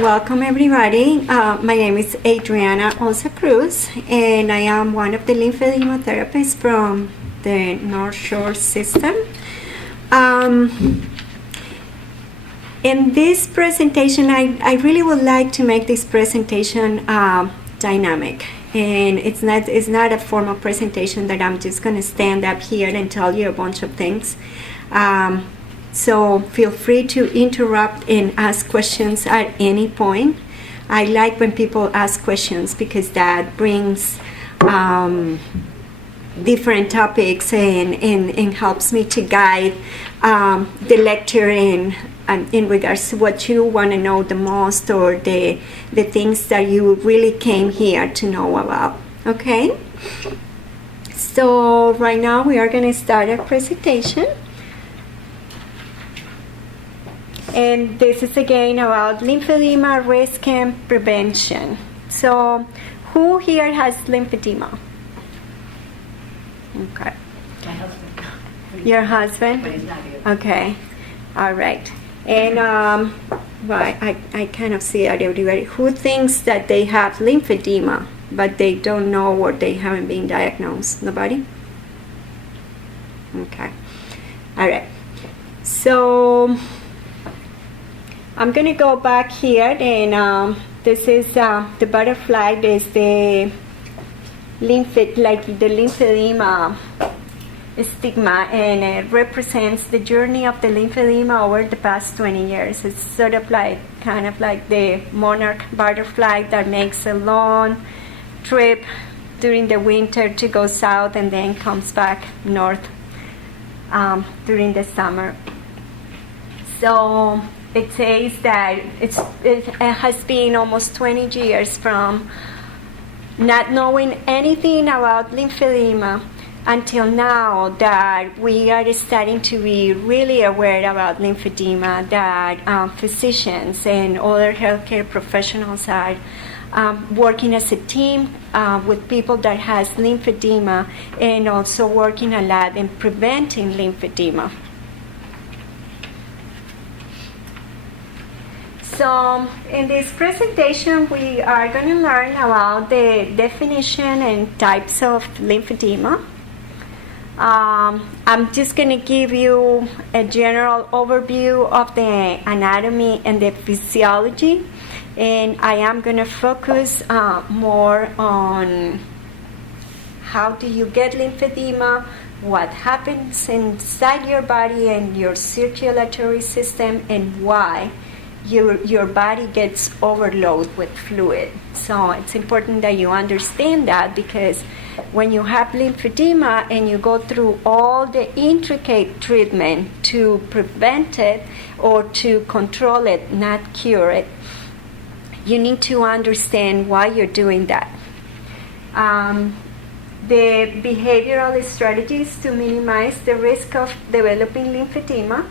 Welcome everybody. My name is Adriana Ossa-Cruz and I am one of the lymphedema therapists from the NorthShore system. In this presentation, I really would like to make this presentation dynamic, and it's not a formal presentation that I'm just going to stand up here and tell you a bunch of things. So feel free to interrupt and ask questions at any point. I like when people ask questions because that brings different topics and helps me to guide the lecture in regards to what you want to know the most, or the things that you really came here to know about. Okay? So right now we are going to start our presentation. And this is again about lymphedema risk and prevention. So, who here has lymphedema? Okay. My husband. Your husband? But he's not here. Okay. All right. And I kind of see it everywhere. Who thinks that they have lymphedema, but they don't know or they haven't been diagnosed? Nobody? Okay. All right. So I'm going to go back here, and this is the butterfly. This is the lymphedema stigma, and it represents the journey of the lymphedema over the past 20 years. It's sort of kind of like the monarch butterfly that makes a long trip during the winter to go south and then comes back north during the summer. So it says that it has been almost 20 years from not knowing anything about lymphedema until now that we are starting to be really aware about lymphedema, that physicians and other healthcare professionals are working as a team with people that has lymphedema, and also working a lot in preventing lymphedema. So in this presentation, we are going to learn about the definition and types of lymphedema. I'm just going to give you a general overview of the anatomy and the physiology, and I am going to focus more on how do you get lymphedema, what happens inside your body and your circulatory system, and why your body gets overloaded with fluid. So it's important that you understand that, because when you have lymphedema and you go through all the intricate treatment to prevent it or to control it, not cure it, you need to understand why you're doing that. The behavioral strategies to minimize the risk of developing lymphedema,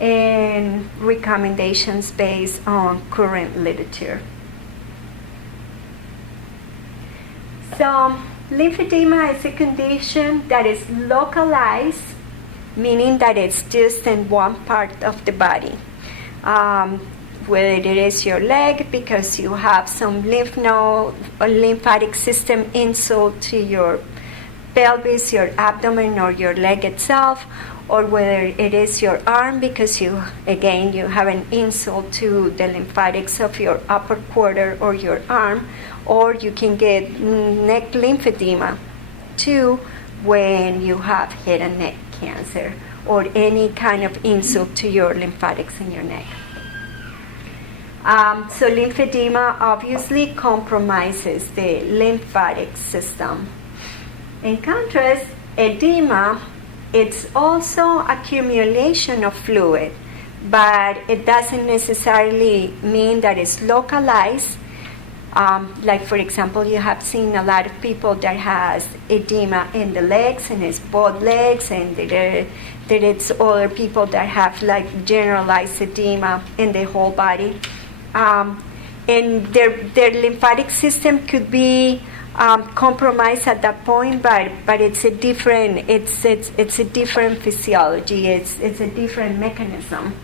and recommendations based on current literature. So, lymphedema is a condition that is localized, meaning that it's just in one part of the body. Whether it is your leg because you have some lymph node or lymphatic system insult to your pelvis, your abdomen, or your leg itself, or whether it is your arm because you have an insult to the lymphatics of your upper quarter or your arm, or you can get neck lymphedema too when you have head and neck cancer or any kind of insult to your lymphatics in your neck. So lymphedema obviously compromises the lymphatic system. In contrast, edema, it's also accumulation of fluid, but it doesn't necessarily mean that it's localized. Like for example, you have seen a lot of people that has edema in the legs, and it's both legs, and there it's other people that have like generalized edema in the whole body. And their lymphatic system could be compromised at that point, but it's a different physiology. It's a different mechanism.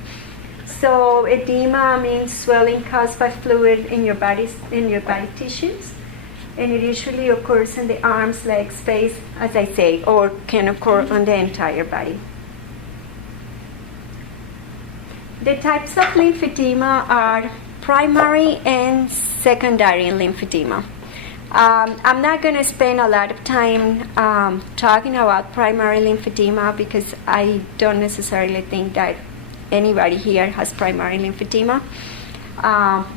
So edema means swelling caused by fluid in your body tissues, and it usually occurs in the arms, legs, face, as I say, or can occur on the entire body. The types of lymphedema are primary and secondary lymphedema. I'm not going to spend a lot of time talking about primary lymphedema because I don't necessarily think that anybody here has primary lymphedema.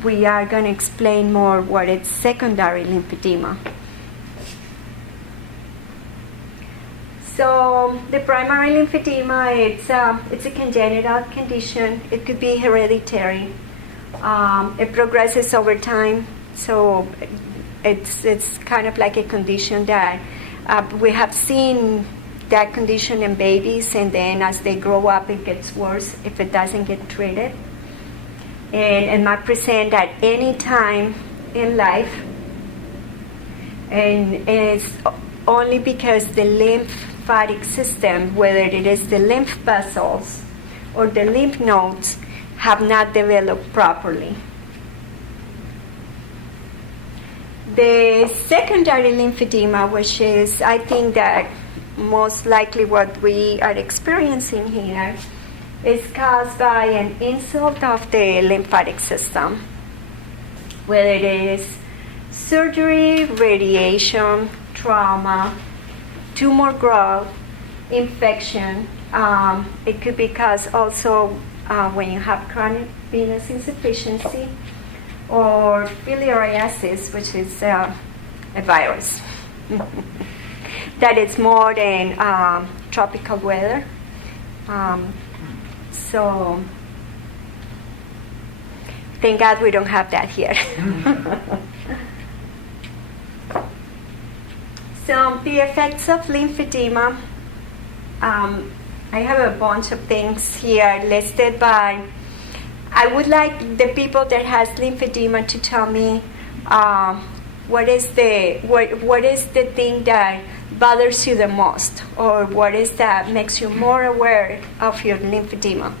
We are going to explain more what is secondary lymphedema. So the primary lymphedema, it's a congenital condition. It could be hereditary. It progresses over time. So it's kind of like a condition that we have seen that condition in babies, and then as they grow up, it gets worse if it doesn't get treated. And it might present at any time in life, and it's only because the lymphatic system, whether it is the lymph vessels or the lymph nodes, have not developed properly. The secondary lymphedema, which is, I think, that most likely what we are experiencing here, is caused by an insult of the lymphatic system, whether it is surgery, radiation, trauma, tumor growth, infection. It could be caused also when you have chronic venous insufficiency, or filariasis, which is a virus. That is more than tropical weather. So thank God we don't have that here. So the effects of lymphedema, I have a bunch of things here listed, but I would like the people that has lymphedema to tell me what is the thing that bothers you the most, or what is that makes you more aware of your lymphedema.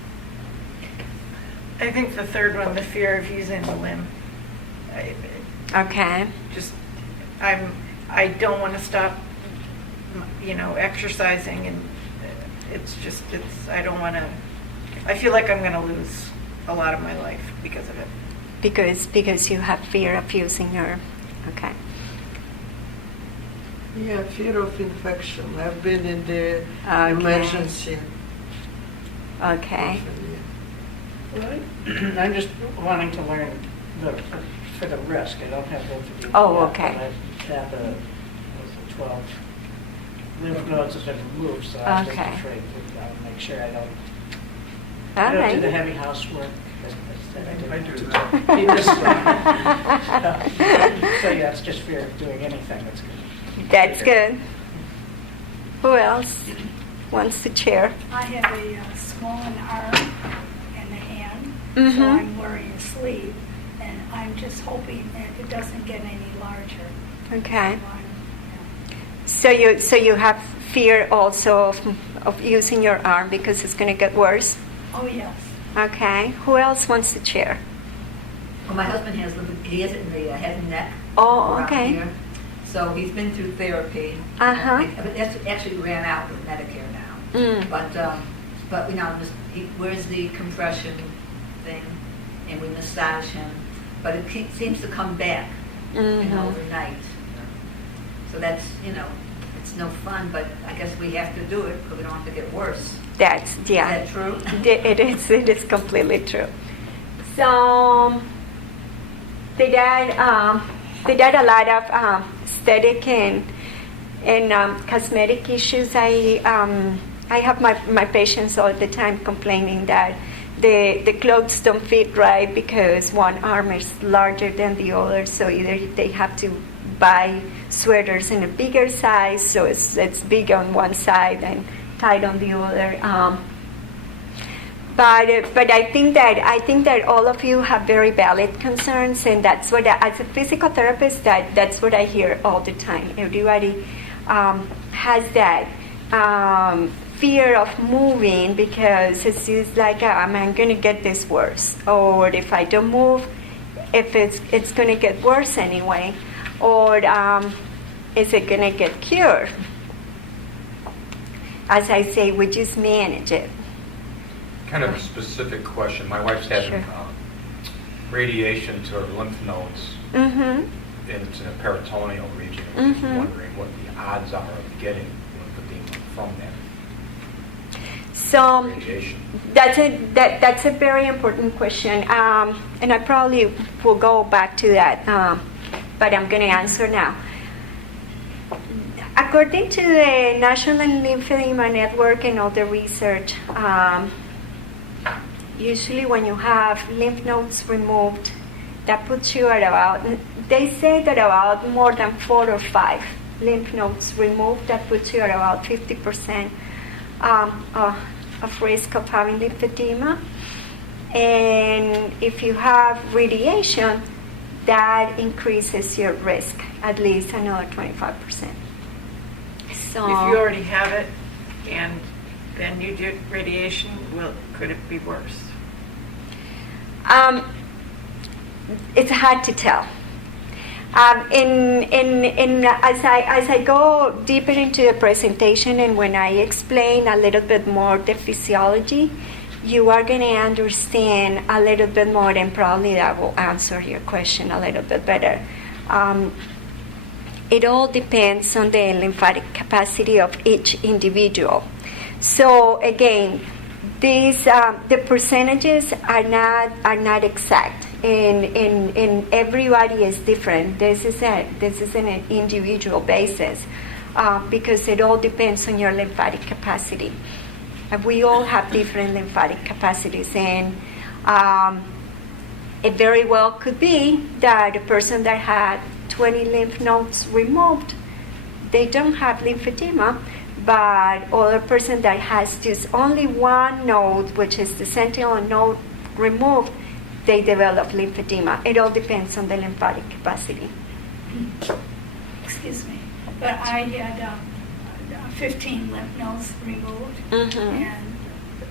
I think the third one, the fear of using the limb. Okay. I don't want to stop, exercising, and I don't want to. I feel like I'm going to lose a lot of my life because of it. Because you have fear of using your. Okay. Yeah, fear of infection. I've been in the emergency. Okay. Well, I'm just wanting to learn for the risk. I don't have lymphedema. Oh, yet, okay. But I've had 12 lymph nodes have been removed, so I Okay. just afraid to make sure I don't. All I don't right. do the heavy housework. I do So yeah, it's just fear of doing anything that's good. That's good. Who else wants to chair? I have a swollen arm and a hand, Mhm. so I'm wearing a sleeve, and I'm just hoping that it doesn't get any larger. Okay. Yeah. So you have fear also of using your arm because it's going to get worse? Oh, yes. Okay. Who else wants to chair? Well, my husband has it in the head and neck. Oh, around okay. here. So he's been through therapy. Uh-huh. But that's actually ran out with Medicare now. Mm. But he wears the compression thing, and we massage him. But it seems to come back, Mhm. overnight. So that's, it's no fun. But I guess we have to do it because we don't have to get worse. That's, yeah. Is that true? It is completely true. So they did a lot of aesthetic and cosmetic issues. I have my patients all the time complaining that the clothes don't fit right because one arm is larger than the other, so either they have to buy sweaters in a bigger size, so it's big on one side and tight on the other. But I think that all of you have very valid concerns, and that's what as a physical therapist that's what I hear all the time. Everybody has that fear of moving because it's just like I'm going to get this worse, or if I don't move, if it's going to get worse anyway, or is it going to get cured? As I say, we just manage it. Kind of a specific question. My wife's having Sure. radiation to her lymph nodes, Mm-hmm. and it's in the peritoneal region. Mhm. I'm wondering what the odds are of getting lymphedema from that So radiation. that's a very important question, and I probably will go back to that, but I'm going to answer now. According to the National Lymphedema Network and all the research, usually when you have lymph nodes removed, that puts you at about, they say that about more than 4 or 5 lymph nodes removed, that puts you at about 50% of risk of having lymphedema. And if you have radiation, that increases your risk at least another 25%. So, If you already have it and then you do radiation, could it be worse? it's hard to tell. As I go deeper into the presentation and when I explain a little bit more the physiology, you are going to understand a little bit more, and probably that will answer your question a little bit better. It all depends on the lymphatic capacity of each individual. So again, these the percentages are not exact, and everybody is different. This is an individual basis because it all depends on your lymphatic capacity. We all have different lymphatic capacities, and it very well could be that a person that had 20 lymph nodes removed, they don't have lymphedema, but other person that has just only one node, which is the sentinel node, removed, they develop lymphedema. It all depends on the lymphatic capacity. Excuse me, but I had 15 lymph nodes removed, Mhm. and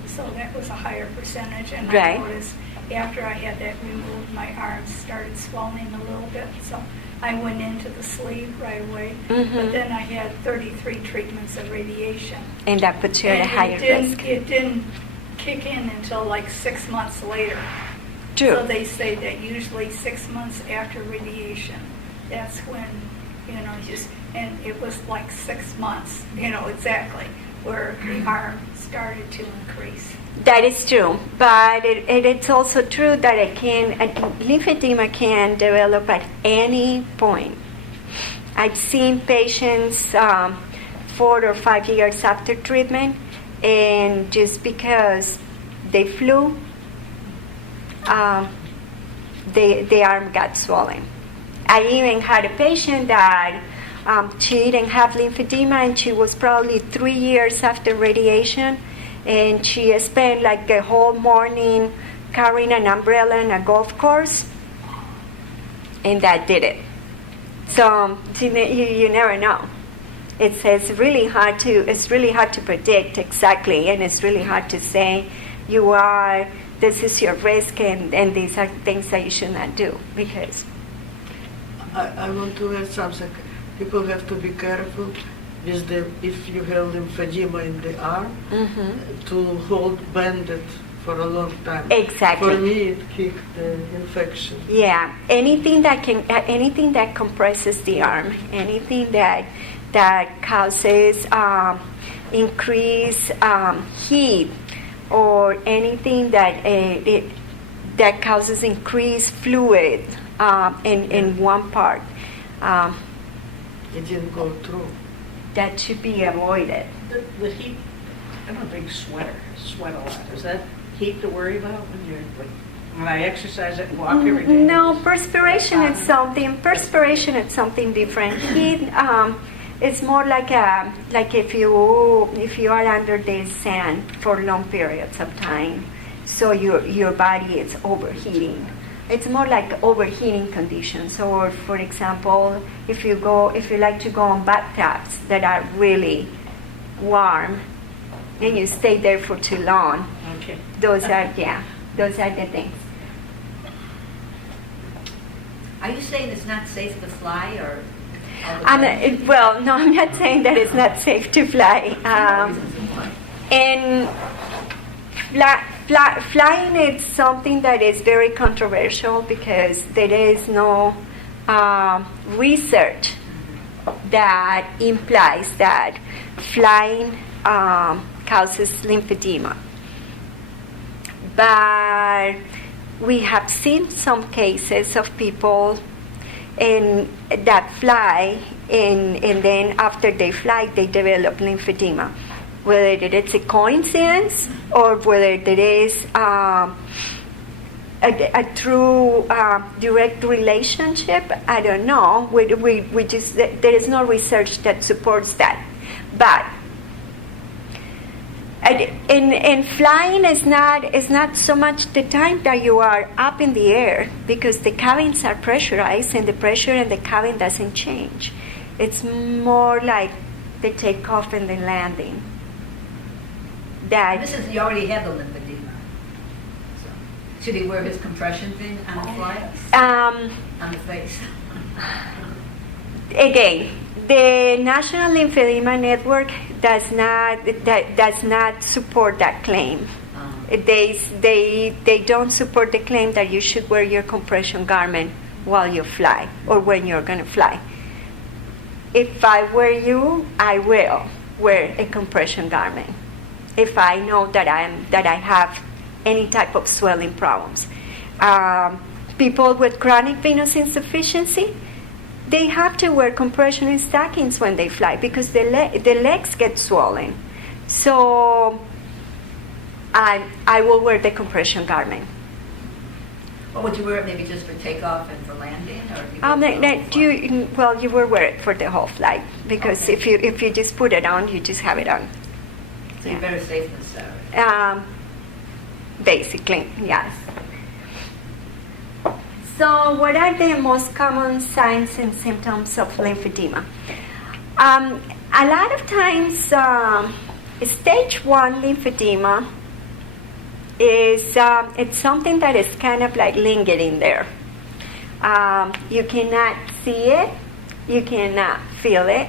so that was a higher percentage. And Right. I noticed after I had that removed, my arms started swelling a little bit, so I went into the sleeve right away. Mhm. But then I had 33 treatments of radiation. And that puts you at a And higher risk. It didn't kick in until like 6 months later. True. So they say that usually 6 months after radiation, that's when, and it was like 6 months, exactly, where the arm started to increase. That is true, but it's also true that lymphedema can develop at any point. I've seen patients 4 or 5 years after treatment, and just because they flew, the arm got swollen. I even had a patient that she didn't have lymphedema, and she was probably 3 years after radiation, and she spent like the whole morning carrying an umbrella in a golf course, and that did it. So you never know. It's really hard to predict exactly, and it's really hard to say this is your risk, and these are things that you should not do, because I want to add something. People have to be careful with if you have lymphedema in the arm, to bend it for a long time. Exactly. For me, it kicked the infection. yeah, anything that compresses the arm, anything that causes increased heat, or anything that causes increased fluid in one part, It didn't go through. that should be avoided. The heat, I'm a big sweater, I sweat a lot. Is that heat to worry about when I exercise it and walk every day? No, perspiration is something different. Heat, it's more like if you are under the sand for long periods of time, so your body is overheating. It's more like overheating conditions. Or, for example, if you like to go on bathtubs that are really warm, and you stay there for too long. Okay. Those are the things. Are you saying it's not safe to fly or? Well, no, I'm not saying that it's not safe to fly. And flying is something that is very controversial because there is no research that implies that flying causes lymphedema. But we have seen some cases of people that fly, and then after they fly, they develop lymphedema. Whether it's a coincidence or whether there is a true direct relationship, I don't know. We just there is no research that supports that. But and flying is not so much the time that you are up in the air, because the cabins are pressurized and the pressure in the cabin doesn't change. It's more like the takeoff and the landing. This is, you already have the lymphedema. So, should he wear his compression thing on the flight? On the face? Again, the National Lymphedema Network does not support that claim. They don't support the claim that you should wear your compression garment while you fly or when you're going to fly. If I were you, I will wear a compression garment if I know that I have any type of swelling problems. People with chronic venous insufficiency, they have to wear compression stockings when they fly because the legs get swollen. So I will wear the compression garment. Or would you wear it maybe just for takeoff and for landing? Or you will wear it for the whole flight because if you just put it on, you just have it on. So you're better safe than sorry. Basically, yes. So what are the most common signs and symptoms of lymphedema? A lot of times, stage 1 lymphedema is it's something that is kind of like lingering there. You cannot see it, you cannot feel it,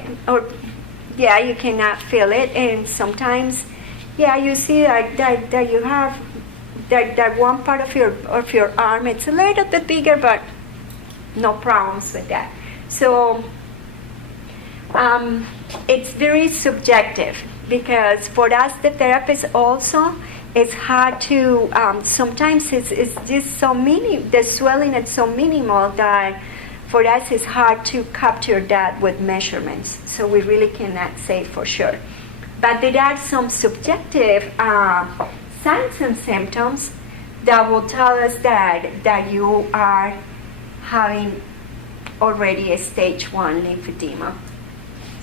you cannot feel it, and sometimes, you see that you have that one part of your arm, it's a little bit bigger, but no problems with that. So it's very subjective because for us, the therapists also, it's hard to, sometimes it's just so the swelling is so minimal that for us it's hard to capture that with measurements. So we really cannot say for sure. But there are some subjective signs and symptoms that will tell us that you are having already a stage 1 lymphedema.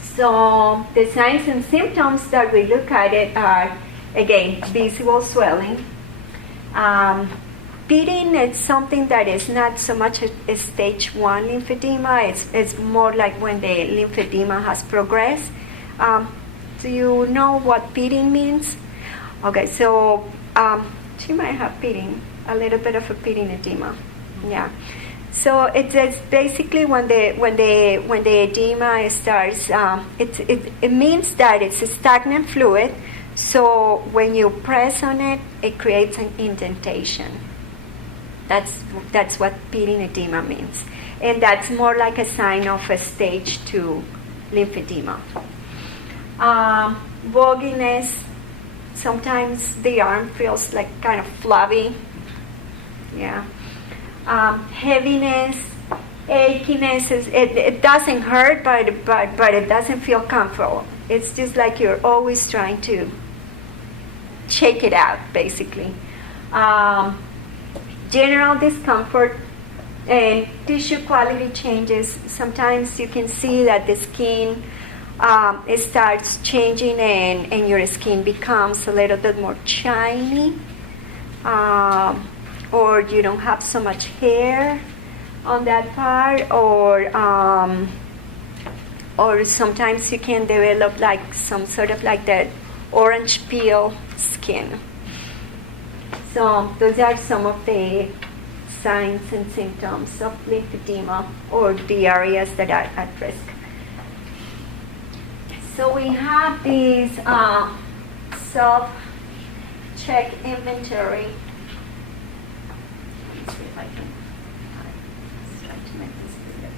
So the signs and symptoms that we look at it are, again, visible swelling. Bleeding is something that is not so much a stage 1 lymphedema. It's more like when the lymphedema has progressed. Do you know what bleeding means? Okay, so she might have bleeding, a little bit of a bleeding edema. Yeah. So it's basically when the edema starts. It means that it's a stagnant fluid. So when you press on it, it creates an indentation. That's what bleeding edema means, and that's more like a sign of a stage 2 lymphedema. Bogginess. Sometimes the arm feels like kind of flabby. Yeah. Heaviness, achiness. It doesn't hurt, but it doesn't feel comfortable. It's just like you're always trying to shake it out, basically. General discomfort and tissue quality changes. Sometimes you can see that the skin it starts changing and your skin becomes a little bit more shiny, or you don't have so much hair on that part, or sometimes you can develop like some sort of like that orange peel skin. So those are some of the signs and symptoms of lymphedema, or the areas that are at risk. So we have these self-check inventory. Let's see if I can try to make this bigger.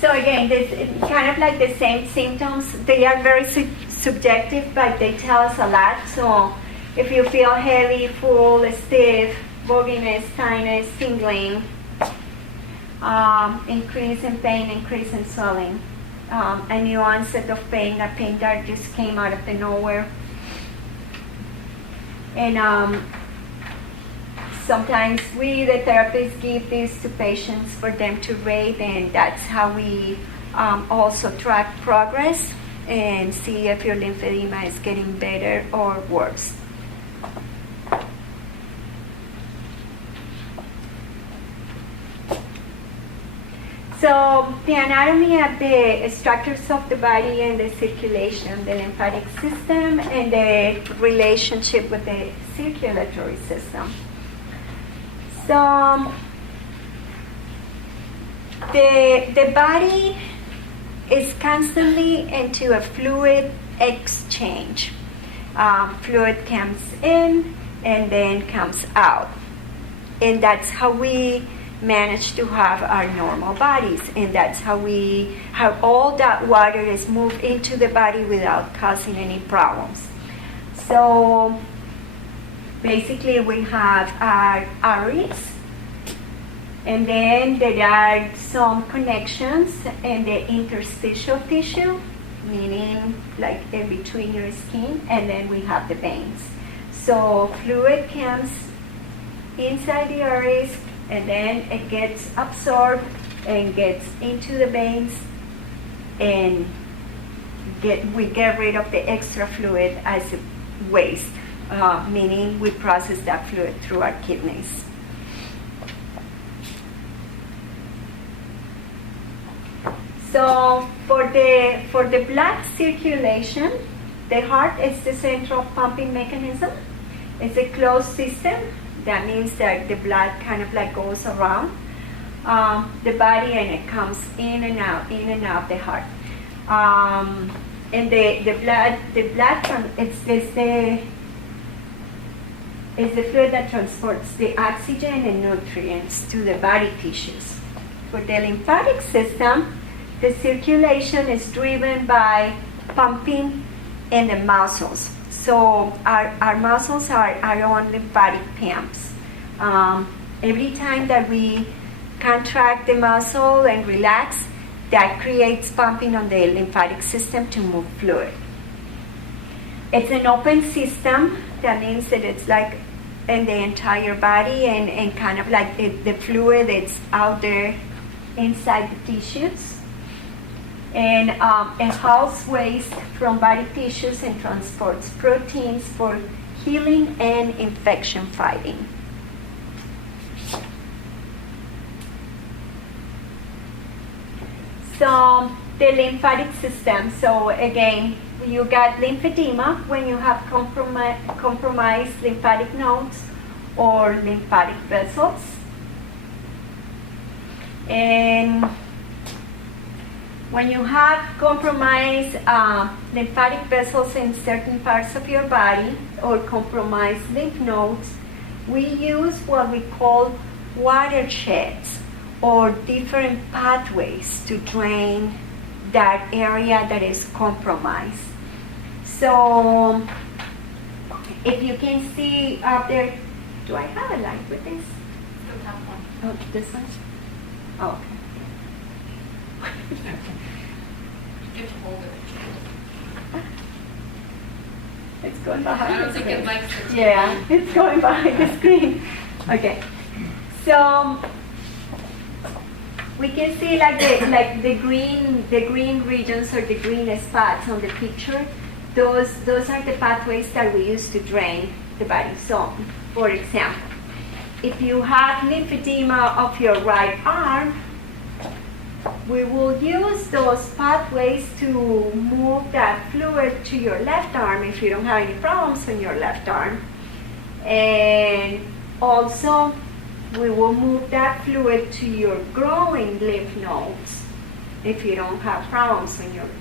So again, this is kind of like the same symptoms. They are very subjective, but they tell us a lot. So if you feel heavy, full, stiff, bogginess, tightness, tingling, increase in pain, increase in swelling, a new onset of pain, a pain that just came out of the nowhere. And sometimes we, the therapists, give these to patients for them to rate, and that's how we also track progress and see if your lymphedema is getting better or worse. So the anatomy of the structures of the body and the circulation, the lymphatic system, and the relationship with the circulatory system. So the body is constantly into a fluid exchange. Fluid comes in and then comes out. And that's how we manage to have our normal bodies. And that's how all that water is moved into the body without causing any problems. So basically we have our arteries, and then there are some connections in the interstitial tissue, meaning like in between your skin, and then we have the veins. So fluid comes inside the arteries, and then it gets absorbed and gets into the veins, and we get rid of the extra fluid as waste, meaning we process that fluid through our kidneys. So for the blood circulation, the heart is the central pumping mechanism. It's a closed system. That means that the blood kind of like goes around the body, and it comes in and out the heart. And the blood it's the fluid that transports the oxygen and nutrients to the body tissues. For the lymphatic system, the circulation is driven by pumping in the muscles. So our muscles are our own lymphatic pumps. Every time that we contract the muscle and relax, that creates pumping on the lymphatic system to move fluid. It's an open system. That means that it's like in the entire body, and kind of like the fluid that's out there inside the tissues. And it hauls waste from body tissues and transports proteins for healing and infection fighting. So the lymphatic system. So again, you got lymphedema when you have compromised lymphatic nodes or lymphatic vessels. And when you have compromised lymphatic vessels in certain parts of your body or compromised lymph nodes, we use what we call watersheds, or different pathways to drain that area that is compromised. So if you can see up there, do I have a light with this? The top one. Oh, this one? Oh, okay. You have to hold it. It's going behind I don't the think screen. it likes it. Yeah, it's going behind the screen. Okay. So we can see like the green regions or the green spots on the picture. Those are the pathways that we use to drain the body. So, for example, if you have lymphedema of your right arm, we will use those pathways to move that fluid to your left arm if you don't have any problems on your left arm. And also, we will move that fluid to your growing lymph nodes if you don't have problems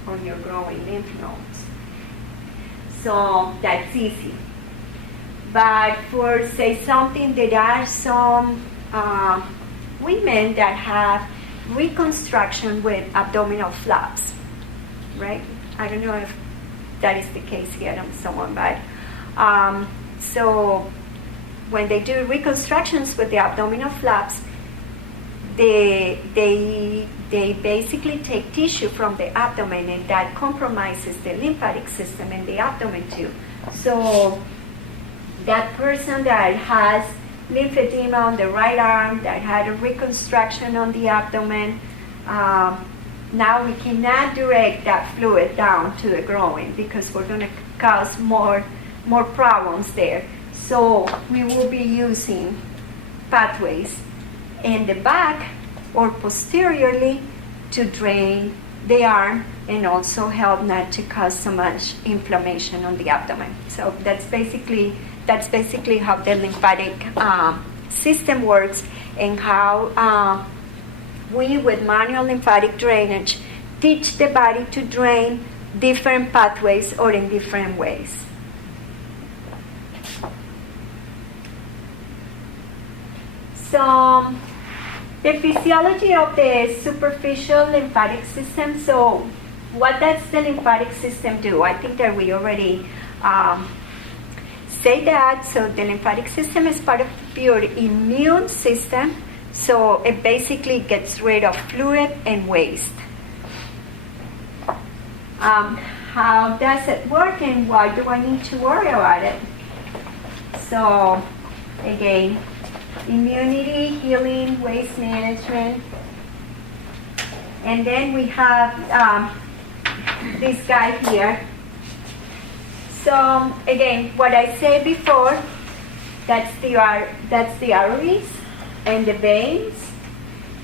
on your growing lymph nodes. So that's easy. But for, say, something, there are some women that have reconstruction with abdominal flaps, right? I don't know if that is the case here on someone, but so when they do reconstructions with the abdominal flaps, they basically take tissue from the abdomen, and that compromises the lymphatic system in the abdomen too. So that person that has lymphedema on the right arm, that had a reconstruction on the abdomen, now we cannot direct that fluid down to the groin because we're going to cause more problems there. So we will be using pathways in the back or posteriorly to drain the arm and also help not to cause so much inflammation on the abdomen. So that's basically how the lymphatic system works, and how we, with manual lymphatic drainage, teach the body to drain different pathways or in different ways. So the physiology of the superficial lymphatic system. So what does the lymphatic system do? I think that we already say that. So the lymphatic system is part of your immune system. So it basically gets rid of fluid and waste. How does it work, and why do I need to worry about it? So again, immunity, healing, waste management. And then we have this guy here. So again, what I said before, that's the arteries and the veins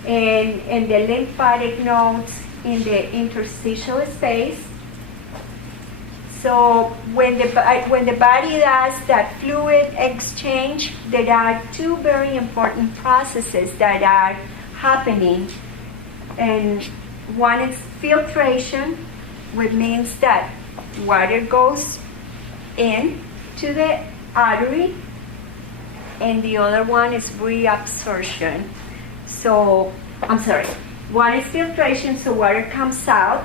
and the lymphatic nodes in the interstitial space. So when the body does that fluid exchange, there are two very important processes that are happening. And one is filtration, which means that water goes in to the artery, and the other one is reabsorption. So, one is filtration, so water comes out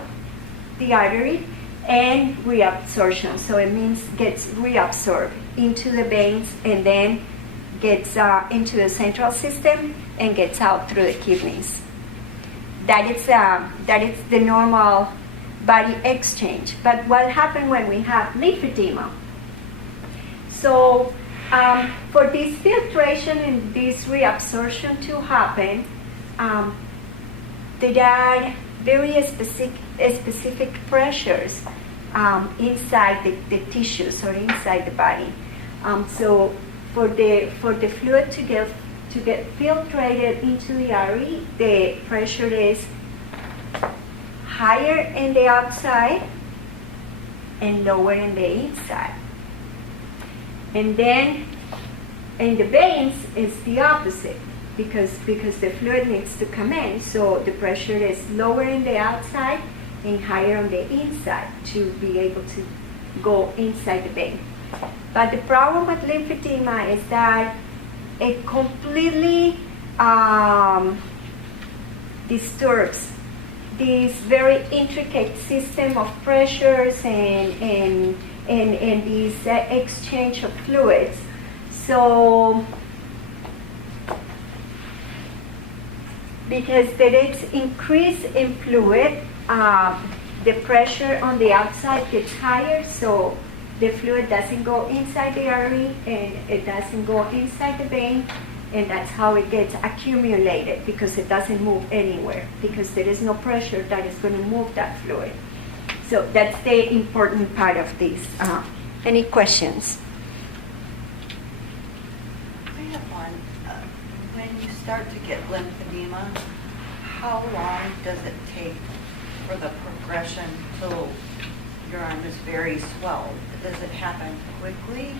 the artery, and reabsorption, so it means gets reabsorbed into the veins and then gets into the central system and gets out through the kidneys. That is the normal body exchange. But what happens when we have lymphedema? So for this filtration and this reabsorption to happen, there are very specific pressures inside the tissues or inside the body. So for the fluid to get filtrated into the artery, the pressure is higher in the outside and lower in the inside. And then in the veins, it's the opposite. Because the fluid needs to come in, so the pressure is lower in the outside and higher on the inside to be able to go inside the vein. But the problem with lymphedema is that it completely disturbs this very intricate system of pressures and this exchange of fluids. So because there is increase in fluid, the pressure on the outside gets higher, so the fluid doesn't go inside the artery and it doesn't go inside the vein, and that's how it gets accumulated, because it doesn't move anywhere, because there is no pressure that is going to move that fluid. So that's the important part of this. Any questions? I have one. start to get lymphedema, how long does it take for the progression till your arm is very swelled? Does it happen quickly,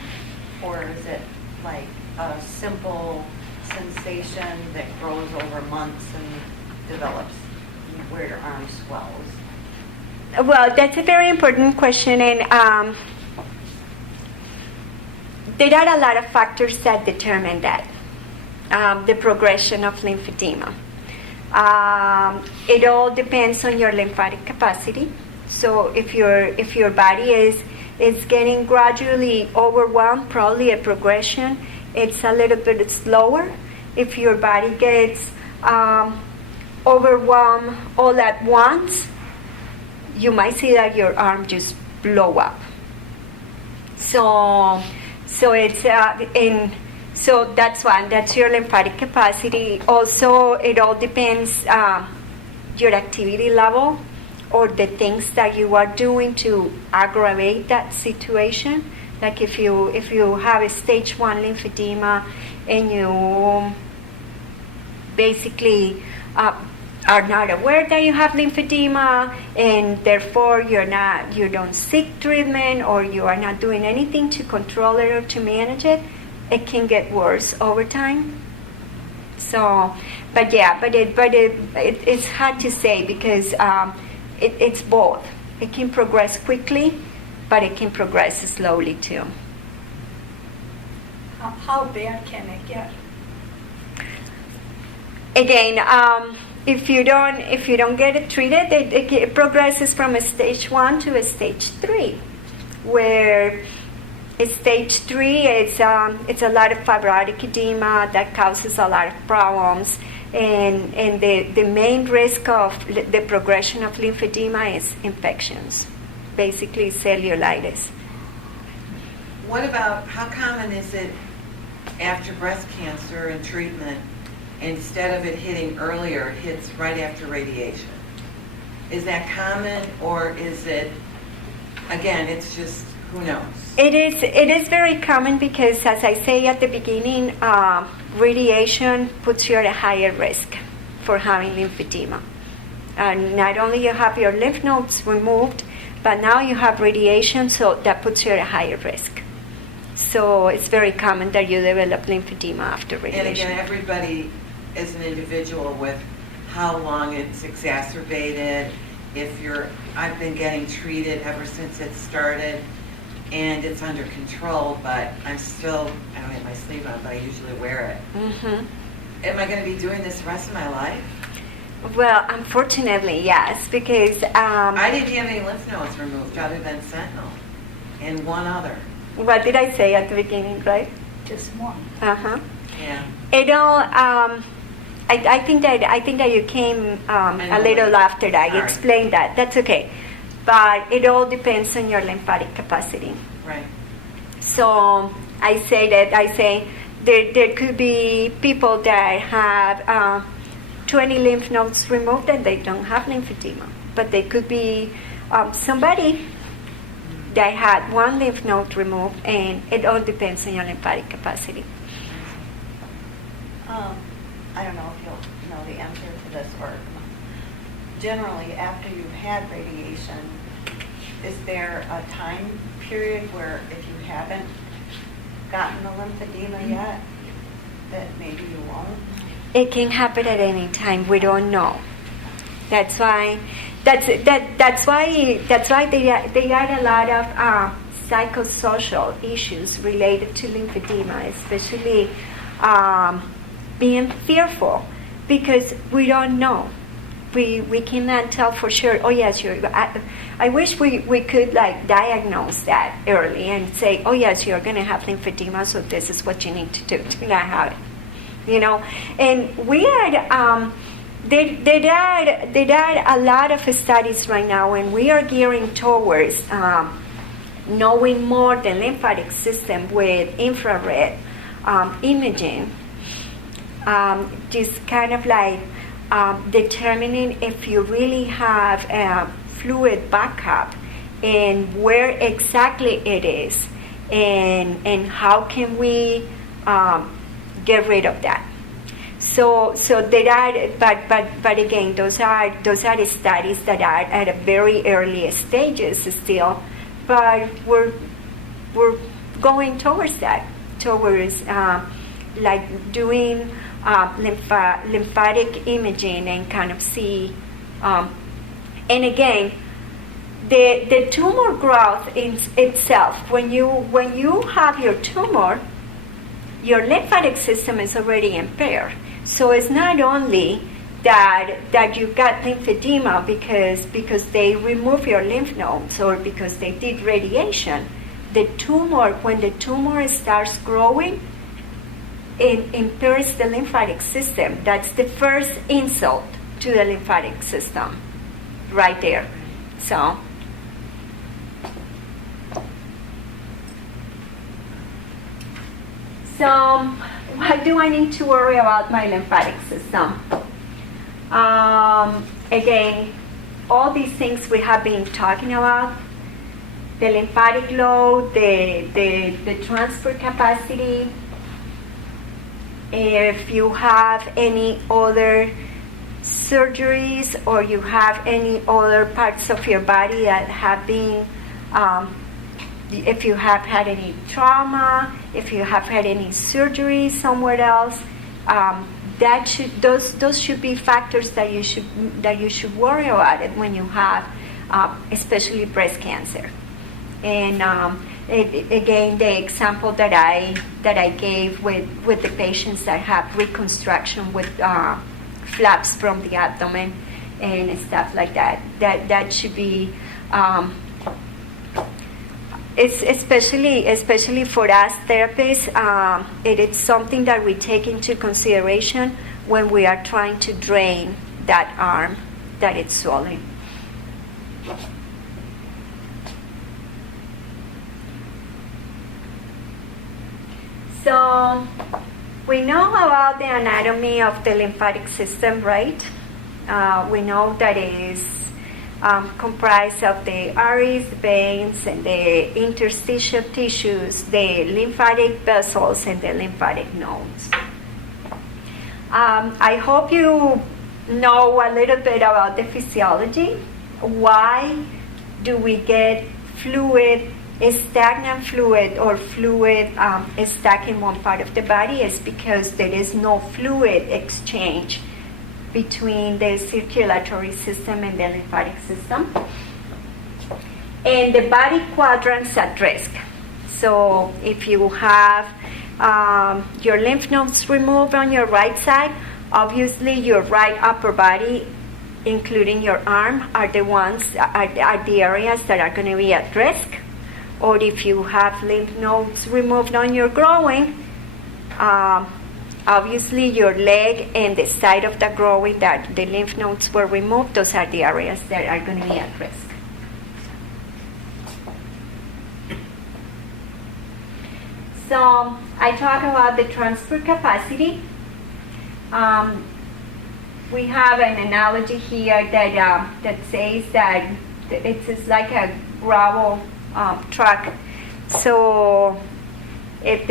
or is it like a simple sensation that grows over months and develops where your arm swells? Well, that's a very important question, and there are a lot of factors that determine that, the progression of lymphedema. It all depends on your lymphatic capacity. So if your body is getting gradually overwhelmed, probably a progression, it's a little bit slower. If your body gets overwhelmed all at once, you might see that your arm just blow up. So it's so that's one. That's your lymphatic capacity. Also, it all depends your activity level or the things that you are doing to aggravate that situation. Like if you have a stage 1 lymphedema and you basically are not aware that you have lymphedema, and therefore you don't seek treatment, or you are not doing anything to control it or to manage it, it can get worse over time. So, it's hard to say because it's both. It can progress quickly, but it can progress slowly too. How bad can it get? Again, if you don't get it treated, it progresses from a stage 1 to a stage 3, where stage 3 it's a lot of fibrotic edema that causes a lot of problems, and the main risk of the progression of lymphedema is infections, basically cellulitis. What about, how common is it after breast cancer and treatment, instead of it hitting earlier, it hits right after radiation? Is that common, or is it, again, it's just, who knows? It is very common because, as I say at the beginning, radiation puts you at a higher risk for having lymphedema. Not only you have your lymph nodes removed, but now you have radiation, so that puts you at a higher risk. So it's very common that you develop lymphedema after radiation. And again, everybody is an individual with how long it's exacerbated. I've been getting treated ever since it started, and it's under control, but I don't have my sleeve on, but I usually wear it. Mm-hmm. Am I going to be doing this the rest of my life? Well, unfortunately, yes, because I didn't have any lymph nodes removed other than sentinel and one other. What did I say at the beginning, right? Just one. Uh-huh. Yeah. It all, I think that you came a little after that. I explained that. That's okay. But it all depends on your lymphatic capacity. Right. So I say there could be people that have 20 lymph nodes removed and they don't have lymphedema. But they could be somebody that had one lymph node removed, and it all depends on your lymphatic capacity. I don't know if you'll know the answer to this, or generally after you've had radiation, is there a time period where if you haven't gotten the lymphedema yet, that maybe you won't? It can happen at any time. We don't know. That's why there are a lot of psychosocial issues related to lymphedema, especially being fearful, because we don't know. We cannot tell for sure. Oh yes, I wish we could diagnose that early and say, oh yes, you're going to have lymphedema, so this is what you need to do to not have it. And we are. There are a lot of studies right now, and we are gearing towards knowing more the lymphatic system with infrared imaging. Just kind of determining if you really have a fluid backup and where exactly it is, and how can we get rid of that. So there are, but again, those are studies that are at a very early stages still, but we're going towards that, towards like doing lymphatic imaging and kind of see, and again, the tumor growth in itself, when you have your tumor, your lymphatic system is already impaired. So it's not only that you got lymphedema because they remove your lymph nodes or because they did radiation. The tumor, when the tumor starts growing, it impairs the lymphatic system. That's the first insult to the lymphatic system, right there. So. Why do I need to worry about my lymphatic system? Again, all these things we have been talking about, the lymphatic load, the transfer capacity. If you have any other surgeries or you have any other parts of your body that have been, if you have had any trauma, if you have had any surgery somewhere else, those should be factors that you should worry about it when you have, especially breast cancer. And again, the example that I gave with the patients that have reconstruction with flaps from the abdomen and stuff like that. That should be. It's especially for us therapists, it is something that we take into consideration when we are trying to drain that arm that it's swollen. So we know about the anatomy of the lymphatic system, right? We know that it is comprised of the arteries, the veins, and the interstitial tissues, the lymphatic vessels, and the lymphatic nodes. I hope you know a little bit about the physiology. Why do we get fluid, stagnant fluid, or fluid stuck in one part of the body? It's because there is no fluid exchange between the circulatory system and the lymphatic system. And the body quadrants at risk. So if you have your lymph nodes removed on your right side, obviously your right upper body, including your arm, are the areas that are going to be at risk. Or if you have lymph nodes removed on your groin, obviously your leg and the side of the groin that the lymph nodes were removed, those are the areas that are going to be at risk. So I talk about the transfer capacity. We have an analogy here that says that it's like a gravel truck. So if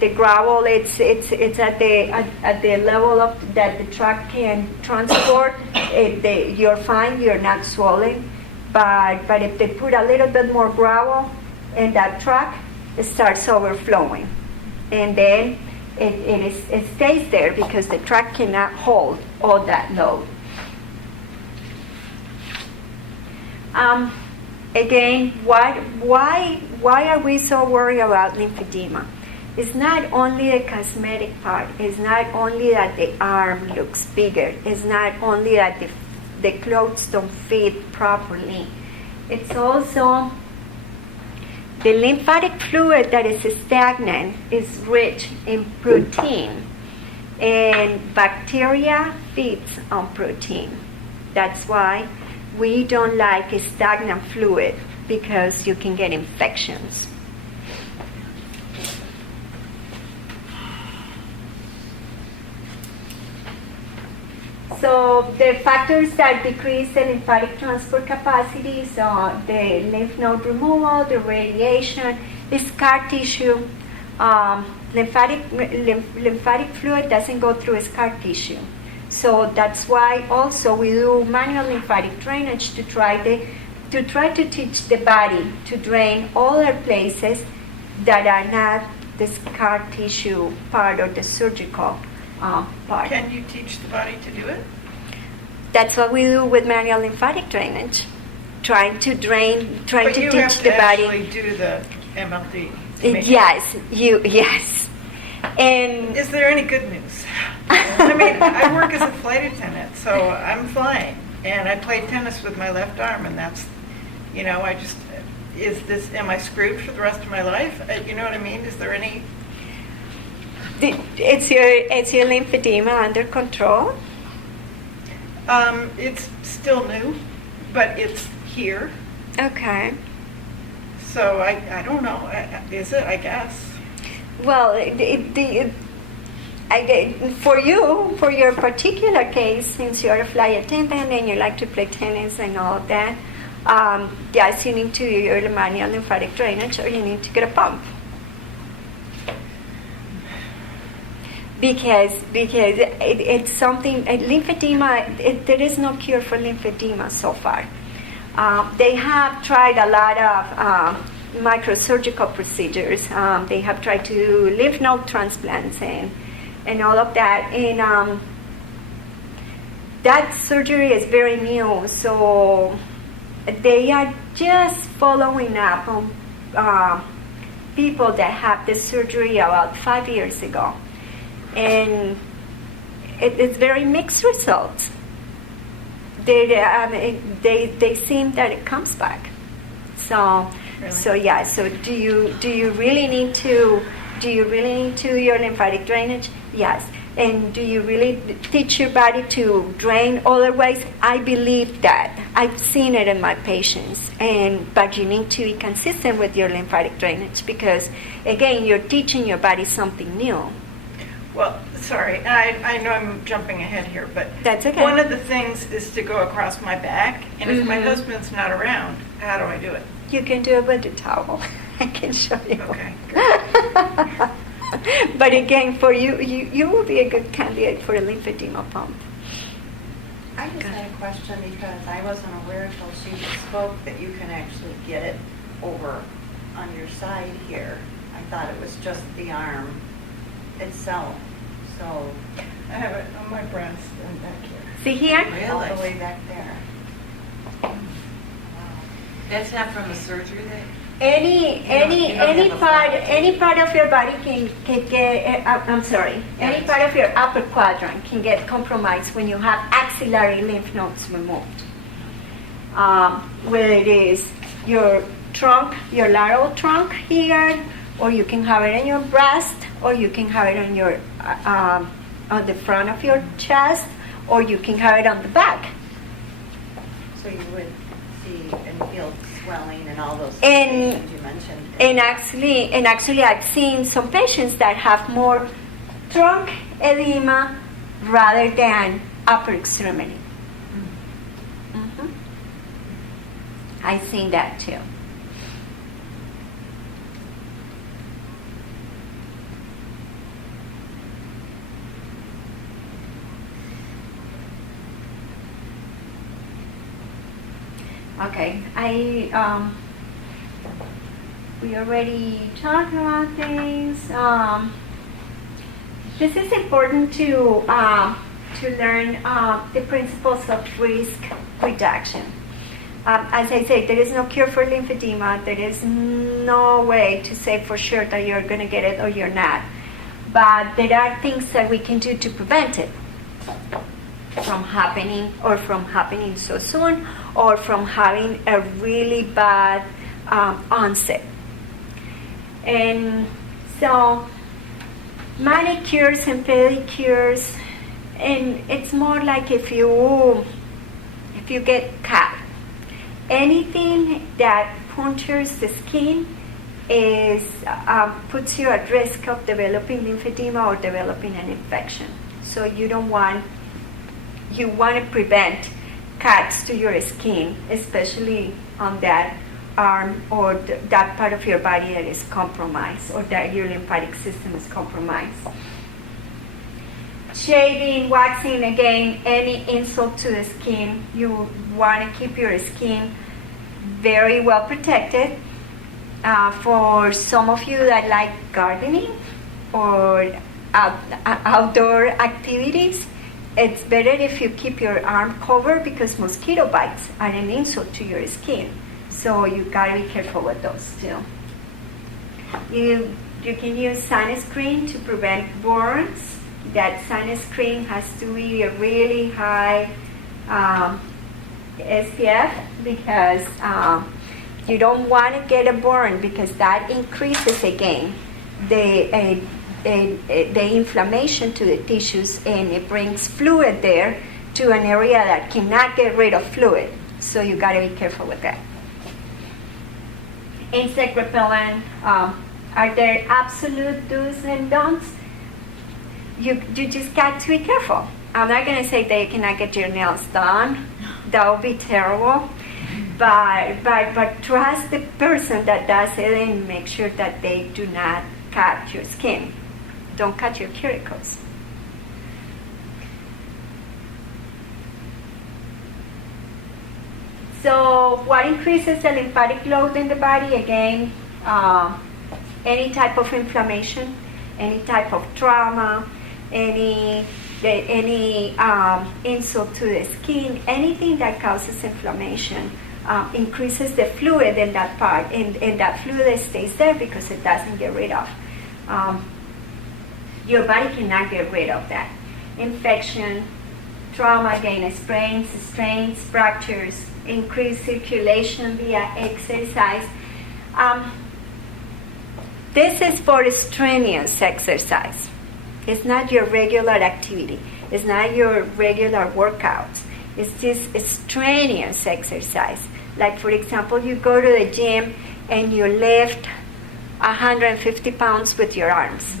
the gravel it's at the level of that the truck can transport, you're fine, you're not swollen. But if they put a little bit more gravel in that truck, it starts overflowing, and then it stays there because the truck cannot hold all that load. Again, why are we so worried about lymphedema? It's not only the cosmetic part. It's not only that the arm looks bigger. It's not only that the clothes don't fit properly. It's also the lymphatic fluid that is stagnant is rich in protein, and bacteria feeds on protein. That's why we don't like a stagnant fluid, because you can get infections. So the factors that decrease the lymphatic transfer capacity, so the lymph node removal, the radiation, the scar tissue, lymphatic fluid doesn't go through scar tissue. So that's why also we do manual lymphatic drainage to try to teach the body to drain other places that are not the scar tissue part or the surgical part. Can you teach the body to do it? That's what we do with manual lymphatic drainage, trying to But you teach have the to body. actually do the MLD. to make it. Yes. And Is there any good news? I mean, I work as a flight attendant, so I'm flying, and I play tennis with my left arm, and that's, am I screwed for the rest of my life? You know what I mean? Is there any? it's your lymphedema under control? It's still new, but it's here, Okay. so I don't know. Is it? I guess. Well, for your particular case, since you're a flight attendant and you like to play tennis and all of that, yes, you need to do your manual lymphatic drainage, or you need to get a pump. Because it's something, lymphedema, there is no cure for lymphedema so far. They have tried a lot of microsurgical procedures. They have tried to do lymph node transplants and all of that. And that surgery is very new, so they are just following up on people that had the surgery about 5 years ago. And it's very mixed results. They seem that it comes back. So. Really? So yeah. So do you really need to do your lymphatic drainage? Yes. And do you really teach your body to drain otherwise? I believe that. I've seen it in my patients. But you need to be consistent with your lymphatic drainage, because again, you're teaching your body something new. Well, sorry, I know I'm jumping ahead here, but That's okay. one of the things is to go across my back, and if my Mhm. husband's not around, how do I do it? You can do it with a towel. I can show you. Okay. But again, for you will be a good candidate for a lymphedema pump. I just had a question because I wasn't aware until she spoke that you can actually get it over on your side here. I thought it was just the arm itself. So I have it on my breast and back here. See here? all the way back there. That's not from the surgery that? Any you don't have a any part of your body can get. I'm sorry. Any part of your upper quadrant can get compromised when you have axillary lymph nodes removed. Whether it is your trunk, your lateral trunk here, or you can have it in your breast, or you can have it on your on the front of your chest, or you can have it on the back. So you would see and feel swelling and all those And- sensations you mentioned. And actually, I've seen some patients that have more trunk edema rather than upper extremity. Mhm. I've seen that too. Okay, we already talked about things. This is important to learn the principles of risk reduction. As I said, there is no cure for lymphedema. There is no way to say for sure that you're going to get it or you're not. But there are things that we can do to prevent it from happening, or from happening so soon, or from having a really bad onset. And so manicures and pedicures, and it's more like if you get cut, anything that punctures the skin is puts you at risk of developing lymphedema or developing an infection. So you want to prevent cuts to your skin, especially on that arm or that part of your body that is compromised or that your lymphatic system is compromised. Shaving, waxing, again, any insult to the skin. You want to keep your skin very well protected. For some of you that like gardening or outdoor activities, it's better if you keep your arm covered because mosquito bites are an insult to your skin. So you gotta be careful with those too. You can use sunscreen to prevent burns. That sunscreen has to be a really high SPF because you don't want to get a burn because that increases again the inflammation to the tissues and it brings fluid there to an area that cannot get rid of fluid. So you got to be careful with that. Insect repellent, are there absolute do's and don'ts? You just got to be careful. I'm not going to say that you cannot get your nails done. That would be terrible. But trust the person that does it and make sure that they do not cut your skin. Don't cut your cuticles. So what increases the lymphatic load in the body? Again, any type of inflammation, any type of trauma, any insult to the skin, anything that causes inflammation increases the fluid in that part, and that fluid stays there because it doesn't get rid of. Your body cannot get rid of that. Infection, trauma, again, sprains, strains, fractures, increased circulation via exercise. This is for strenuous exercise. It's not your regular activity. It's not your regular workouts. It's just a strenuous exercise. Like, for example, you go to the gym and you lift 150 pounds with your arms.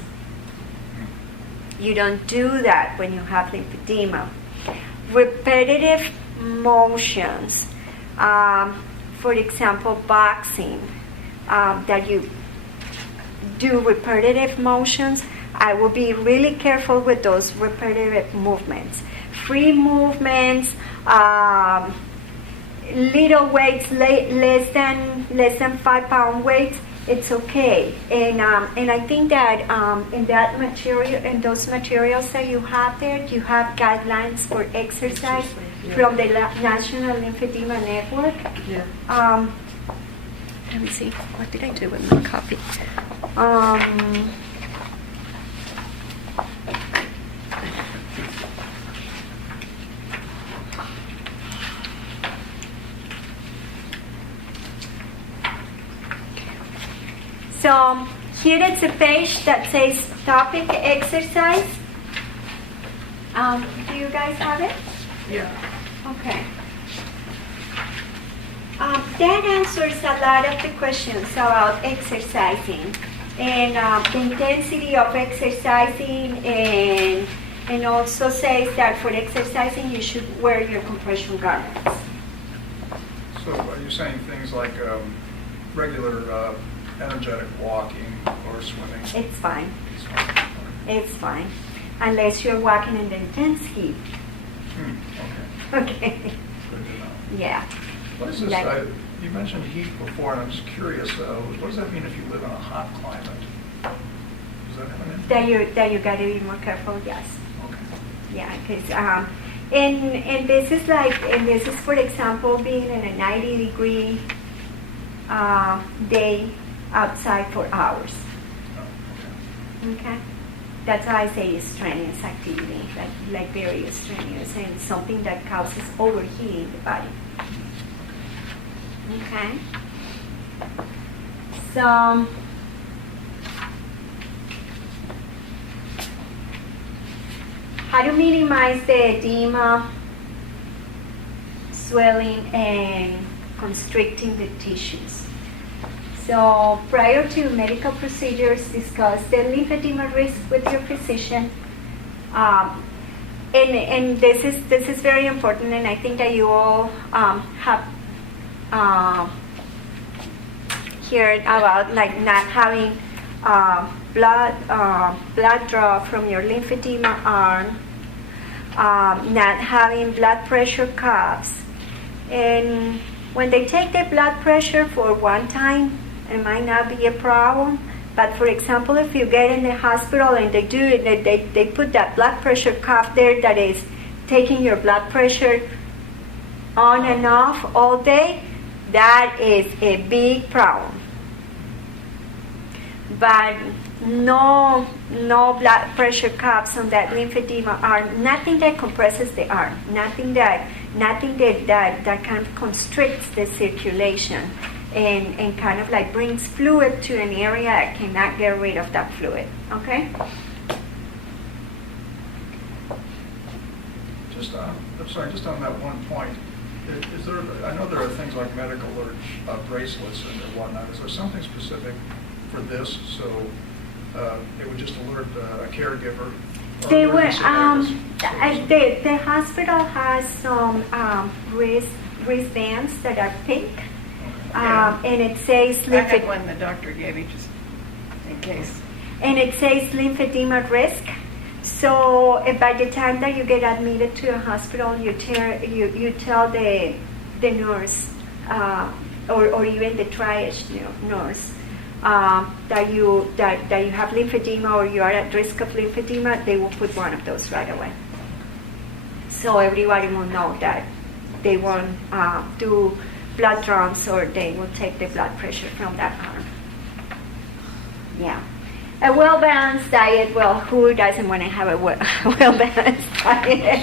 You don't do that when you have lymphedema. Repetitive motions, for example, boxing, that you do repetitive motions, I will be really careful with those repetitive movements. Free movements, little weights, less than 5-pound weights, it's okay. And I think that in that material, in those materials that you have there, you have guidelines for exercise from the National Lymphedema Network. Yeah. Let me see, what did I do with my copy? So here is a page that says topic exercise. Do you guys have it? Yeah. Okay. That answers a lot of the questions about exercising and the intensity of exercising, and also says that for exercising you should wear your compression garments. So are you saying things like regular energetic walking or swimming? It's fine. It's fine. It's fine. Unless you're walking in the intense heat. Okay. Okay. Good to know. Yeah. What is this? Like- You mentioned heat before, and I'm just curious. What does that mean if you live in a hot climate? Does that have an impact? That you gotta be more careful, yes. Okay. Yeah, because and this is for example being in a 90-degree day outside for hours. Oh, okay. Okay, that's why I say it's strenuous activity, like very strenuous, and something that causes overheating in the body. Okay, so how to minimize the edema, swelling, and constricting the tissues. So prior to medical procedures, discuss the lymphedema risk with your physician. And this is very important, and I think that you all have heard about like not having blood draw from your lymphedema arm, not having blood pressure cuffs. And when they take the blood pressure for one time, it might not be a problem. But for example, if you get in the hospital and they do it, they put that blood pressure cuff there that is taking your blood pressure on and off all day, that is a big problem. But no blood pressure cuffs on that lymphedema arm, nothing that compresses the arm, nothing that kind of constricts the circulation and kind of like brings fluid to an area that cannot get rid of that fluid. Okay? Just on that one point, is there? I know there are things like medical or bracelets and whatnot. Is there something specific for this? So it would just alert a caregiver. They were. The hospital has some wristbands that are pink, and it says I had one the doctor gave me just in case. And it says lymphedema risk. So by the time that you get admitted to a hospital, you tell the nurse or even the triage nurse that you have lymphedema or you are at risk of lymphedema. They will put one of those right away. So everybody will know that they won't do blood draws or they will take the blood pressure from that arm. Yeah. A well-balanced diet, well, who doesn't want to have a well-balanced diet?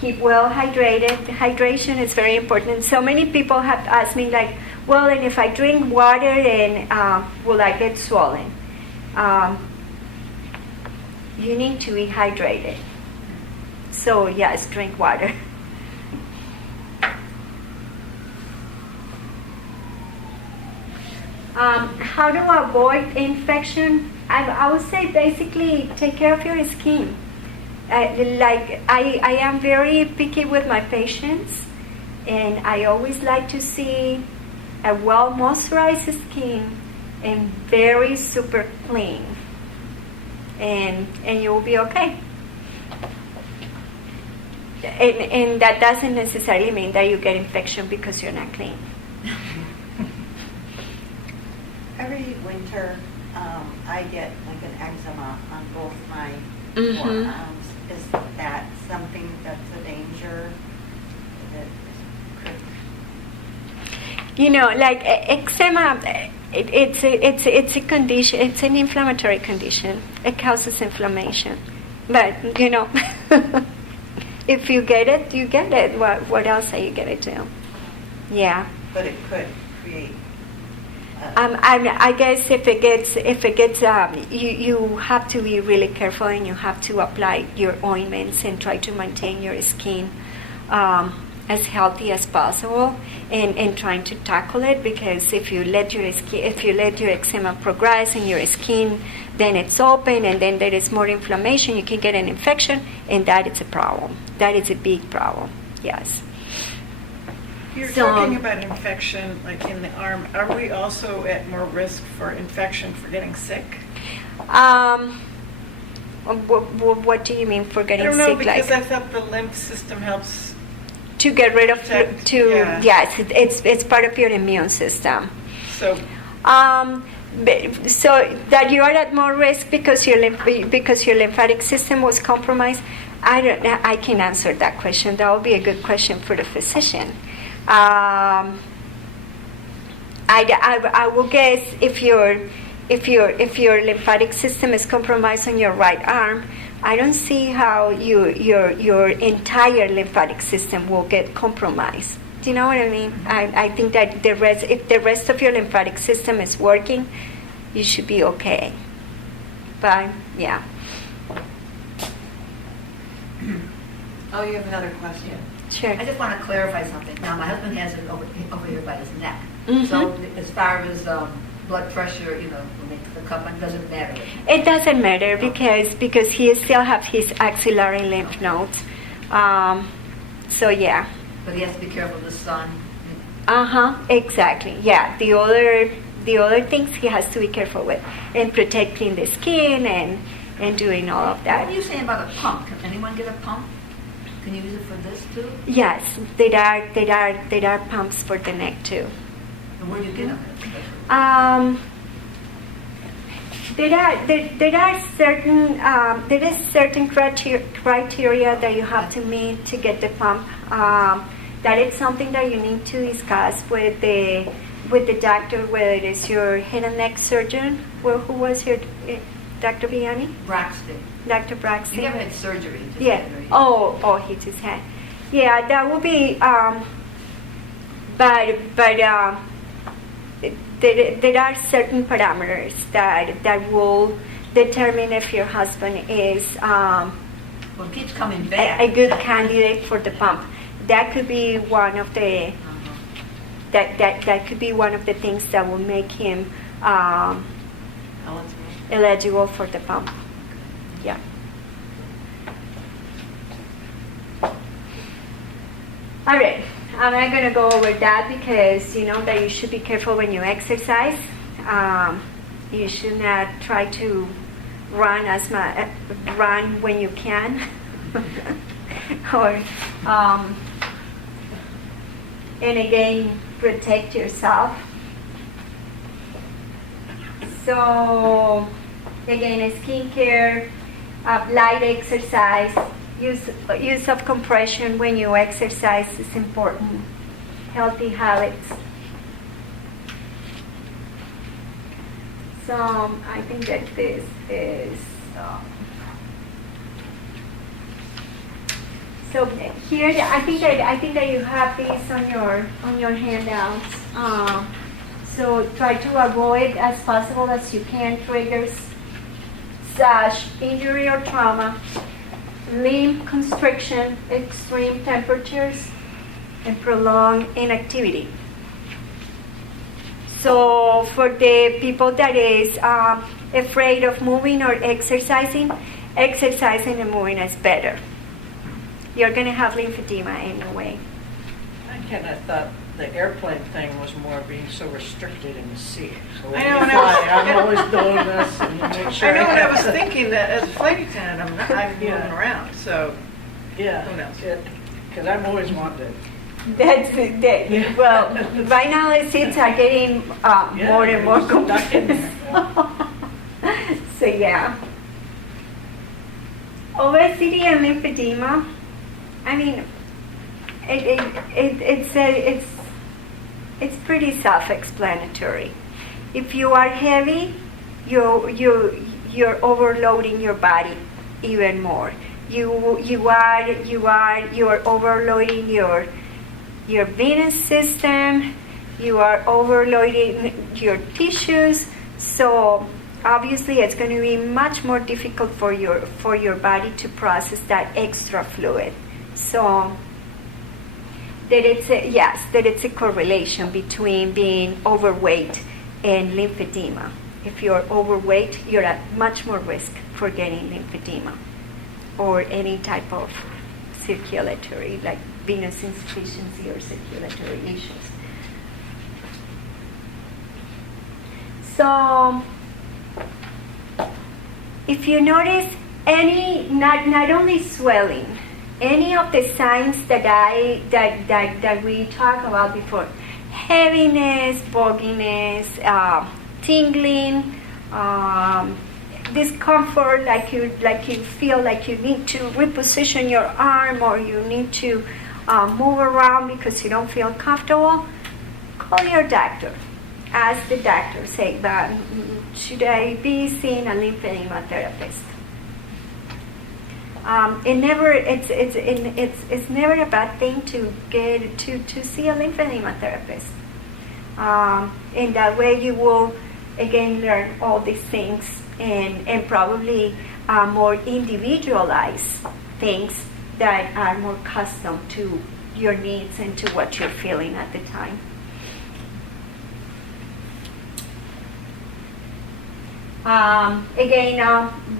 Keep well hydrated. Hydration is very important. So many people have asked me like, well, and if I drink water, then will I get swollen? You need to be hydrated. So yes, drink water. How to avoid infection? I would say basically take care of your skin. I am very picky with my patients, and I always like to see a well moisturized skin and very super clean, and you will be okay. And that doesn't necessarily mean that you get infection because you're not clean. Every winter, I get like an eczema on both my forearms. Is that something that's a danger? You know, like eczema, it's a condition. It's an inflammatory condition. It causes inflammation. But you know, if you get it, you get it. What else are you gonna do? Yeah. But it could create. I guess if it gets, you have to be really careful, and you have to apply your ointments and try to maintain your skin as healthy as possible, and trying to tackle it. Because if you let your eczema progress in your skin, then it's open, and then there is more inflammation. You can get an infection, and that is a problem. That is a big problem. Yes. You're talking about infection, like in the arm. Are we also at more risk for infection for getting sick? What do you mean for getting sick? I don't know, because I thought the lymph system helps to get rid of yeah. Yes, it's part of your immune system. So that you are at more risk because your lymphatic system was compromised. I can answer that question. That would be a good question for the physician. I will guess if your lymphatic system is compromised on your right arm, I don't see how your entire lymphatic system will get compromised. Do you know what I mean? I think that if the rest of your lymphatic system is working, you should be okay. But yeah. Oh, you have another question? Sure. I just want to clarify something. Now, my husband has it over here by his neck. Mm-hmm. So as far as blood pressure, when they put the cup on, doesn't matter. It doesn't matter because he still has his axillary lymph nodes. So yeah. But he has to be careful of the sun. Exactly. Yeah. The other things he has to be careful with, and protecting the skin and doing all of What that. are you saying about a pump? Can anyone get a pump? Can you use it for this too? Yes, there are pumps for the neck too. And where do you get them? There is certain criteria that you have to meet to get the pump. That is something that you need to discuss with the doctor, whether it is your head and neck surgeon, who was here, Dr. Vianney? Braxton. Dr. Braxton. You never had surgery. Just Yeah. had it. Oh, he just had. Yeah, that would be. But there are certain parameters that will determine if your husband is Well, it keeps coming back. a good candidate for the pump. That could be one of the that could be one of the things that will make him eligible for the pump. Yeah. All right. I'm not going to go over that because you know that you should be careful when you exercise. You should not try to run when you can, or and again protect yourself. So again, skincare, light exercise. Use of compression when you exercise is important. Healthy habits. So I think that this is. So here, I think that you have these on your handouts. So try to avoid as possible as you can triggers such injury or trauma, limb constriction, extreme temperatures, and prolonged inactivity. So for the people that is afraid of moving or exercising and moving is better. You're going to have lymphedema anyway. I kind of thought the airplane thing was more being so restricted in the seat. So when I know, you and fly, I'm always doing this and make sure. I know what I was thinking, that as a flight attendant, I'm moving Yeah. around, so Yeah. who knows? Because I'm always wanted. That's that. Well, right now the seats are getting more and more stuck in compressed. there. So yeah, obesity and lymphedema. I mean, it's pretty self-explanatory. If you are heavy, you're overloading your body even more. You are overloading your venous system. You are overloading your tissues. So obviously, it's going to be much more difficult for your body to process that extra fluid. So that it's a correlation between being overweight and lymphedema. If you're overweight, you're at much more risk for getting lymphedema or any type of circulatory, like venous insufficiency or circulatory issues. So if you notice any, not only swelling, any of the signs that we talked about before, heaviness, fogginess, tingling, discomfort, like you feel like you need to reposition your arm or you need to move around because you don't feel comfortable, call your doctor. Ask the doctor, say, should I be seeing a lymphedema therapist? It's never a bad thing to get to see a lymphedema therapist. In that way, you will again learn all these things and probably more individualized things that are more custom to your needs and to what you're feeling at the time.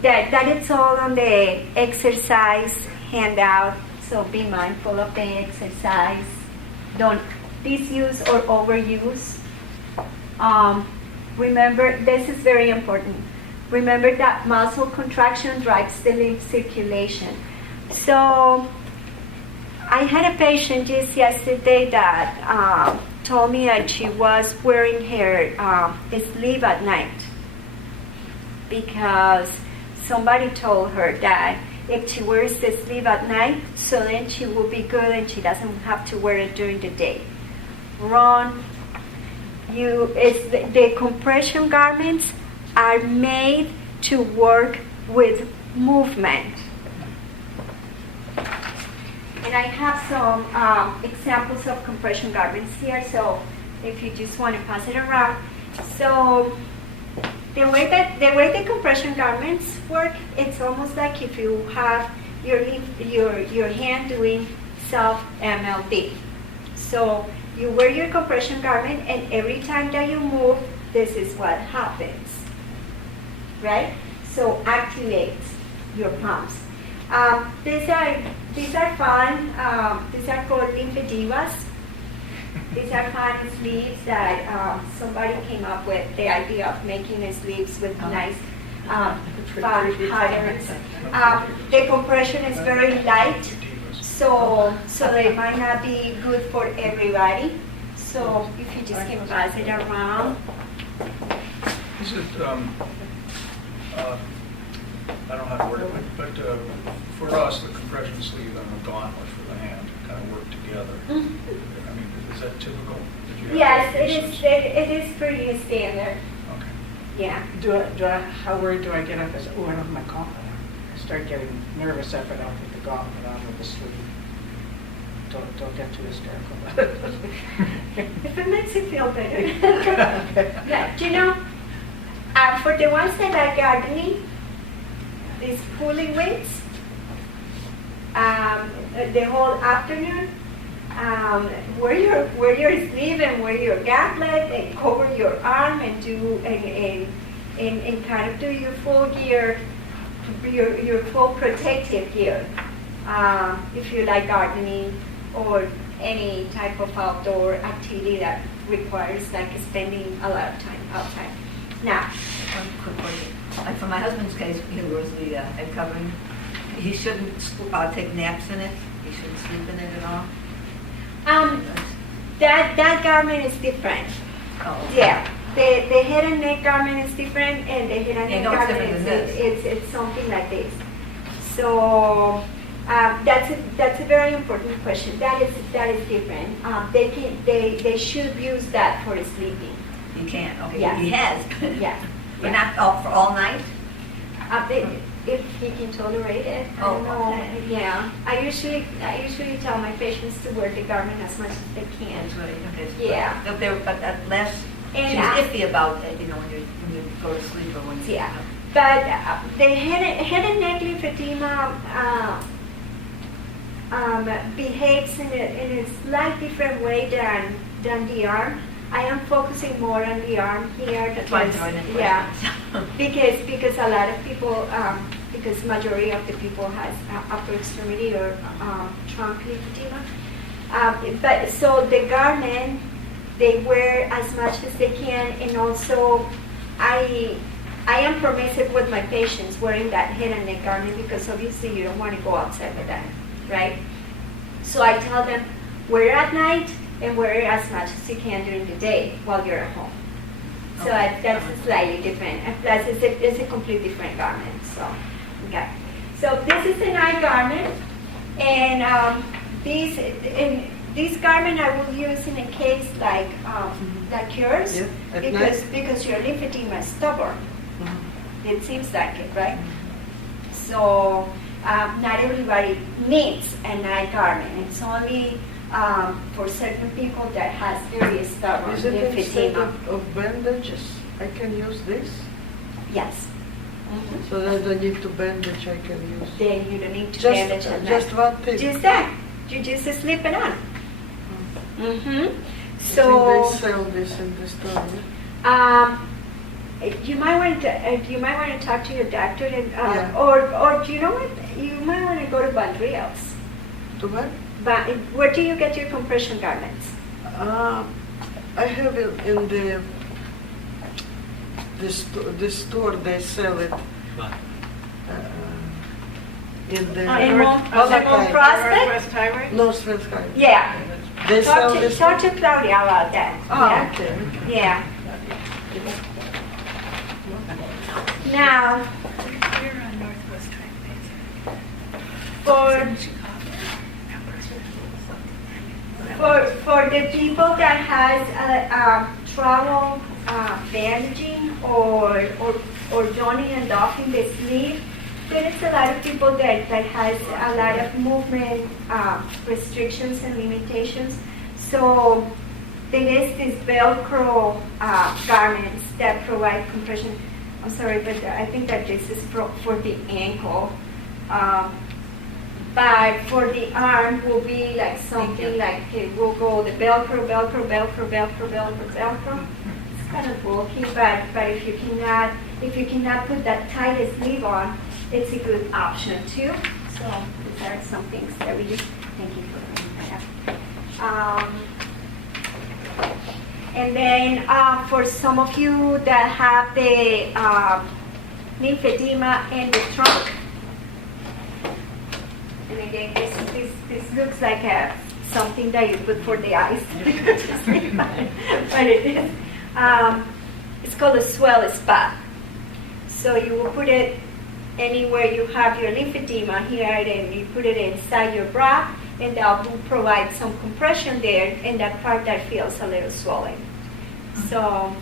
That it's all on the exercise handout. So be mindful of the exercise. Don't disuse or overuse. Remember, this is very important. Remember that muscle contraction drives the lymph circulation. So I had a patient just yesterday that told me that she was wearing her sleeve at night because somebody told her that if she wears the sleeve at night, so then she will be good and she doesn't have to wear it during the day. Wrong. The compression garments are made to work with movement. And I have some examples of compression garments here, so if you just want to pass it around. So the way the compression garments work, it's almost like if you have your hand doing self-MLD. So you wear your compression garment, and every time that you move, this is what happens, right? So activates your palms. These are fun. These are called lymphedemas. These are fun sleeves that somebody came up with the idea of making sleeves with nice fun patterns. The compression is very light, so they might not be good for everybody. So if you just can pass it around. Is it, I don't know how to word it, but for us, the compression sleeve and the gauntlet for the hand kind of work together. I mean, is that typical? Did you have Yes, that it basis? is. It is pretty standard. Okay. Yeah. How worried do I get if I say, oh, I don't have my gauntlet on? I start getting nervous if I don't put the gauntlet on with the sleeve. Don't get too hysterical about it. If it makes you feel better. Yeah, do you know, for the ones that are gardening, these pulling winds, the whole afternoon, wear your sleeve and wear your gauntlet and cover your arm and do and kind of do your full gear, your full protective gear. If you like gardening or any type of outdoor activity that requires like spending a lot of time outside. Now, One quick question. Like for my husband's case, he wears the head covering. He shouldn't take naps in it. He shouldn't sleep in it at all. that garment is different. Oh. Yeah, the head and neck garment is different, and the head and Yeah, neck no, it's garment different than this. it's something like this. So that's a very important question. That is different. They should use that for sleeping. He can. Okay. Yes. He has. Yes. But not all, for all night. If he can tolerate it, I Oh, don't know. okay. Yeah, I usually tell my patients to wear the garment as much as they can. That's right. Okay. Yeah. But there, but at last, And, she was iffy about it. You know, when you go to sleep or when you. Yeah. But the head and neck lymphedema behaves in a slight different way than the arm. I am focusing more on the arm here. That's why I'm throwing in Yeah, questions. because a lot of people, because majority of the people has upper extremity or trunk lymphedema. But so the garment, they wear as much as they can, and also I am permissive with my patients wearing that head and neck garment because obviously you don't want to go outside with that, right? So I tell them wear it at night and wear it as much as you can during the day while you're at home. So Okay. that's slightly different, and plus it's a completely different garment. So okay, so this is a night garment, and this garment I will use in a case like yours, Yeah, at because your lymphedema is stubborn. Mhm. It seems like it, right? So not everybody needs a night garment. It's only for certain people that has very stubborn Is it instead lymphedema. of bandages? I can use this? Yes. So that I don't need to bandage, I can use. Then you don't need to bandage at night. Just one thing. Just that. You just slip it on. Mm-hmm. I So think they sell this in the store, yeah? you might want to talk to your doctor, and Yeah. or do you know what? You might want to go to Bandriel's. To what? But where do you get your compression garments? I have it in the store. They sell it in the In Mont Prospect? Northwest Highway? Northwest Highway. Yeah. They sell this. Talk to Claudia about that. Oh, Yeah. okay. Yeah. Now, You're on Northwest Highway. for for the people that has trouble bandaging or joining and docking the sleeve, there is a lot of people that has a lot of movement restrictions and limitations. So there is these Velcro garments that provide compression. I'm sorry, but I think that this is for the ankle. But for the arm will be like something like it will go the Velcro, Velcro, Velcro, Velcro, Velcro, Velcro. It's kind of bulky, but if you cannot put that tight sleeve on, it's a good option too. So these are some things that we use. Thank you for bringing that up. And then for some of you that have the lymphedema in the trunk, and again, this looks like something that you put for the eyes, but it is. It's called a swell spot. So you will put it anywhere you have your lymphedema here, and you put it inside your bra, and that will provide some compression there in that part that feels a little swollen. So.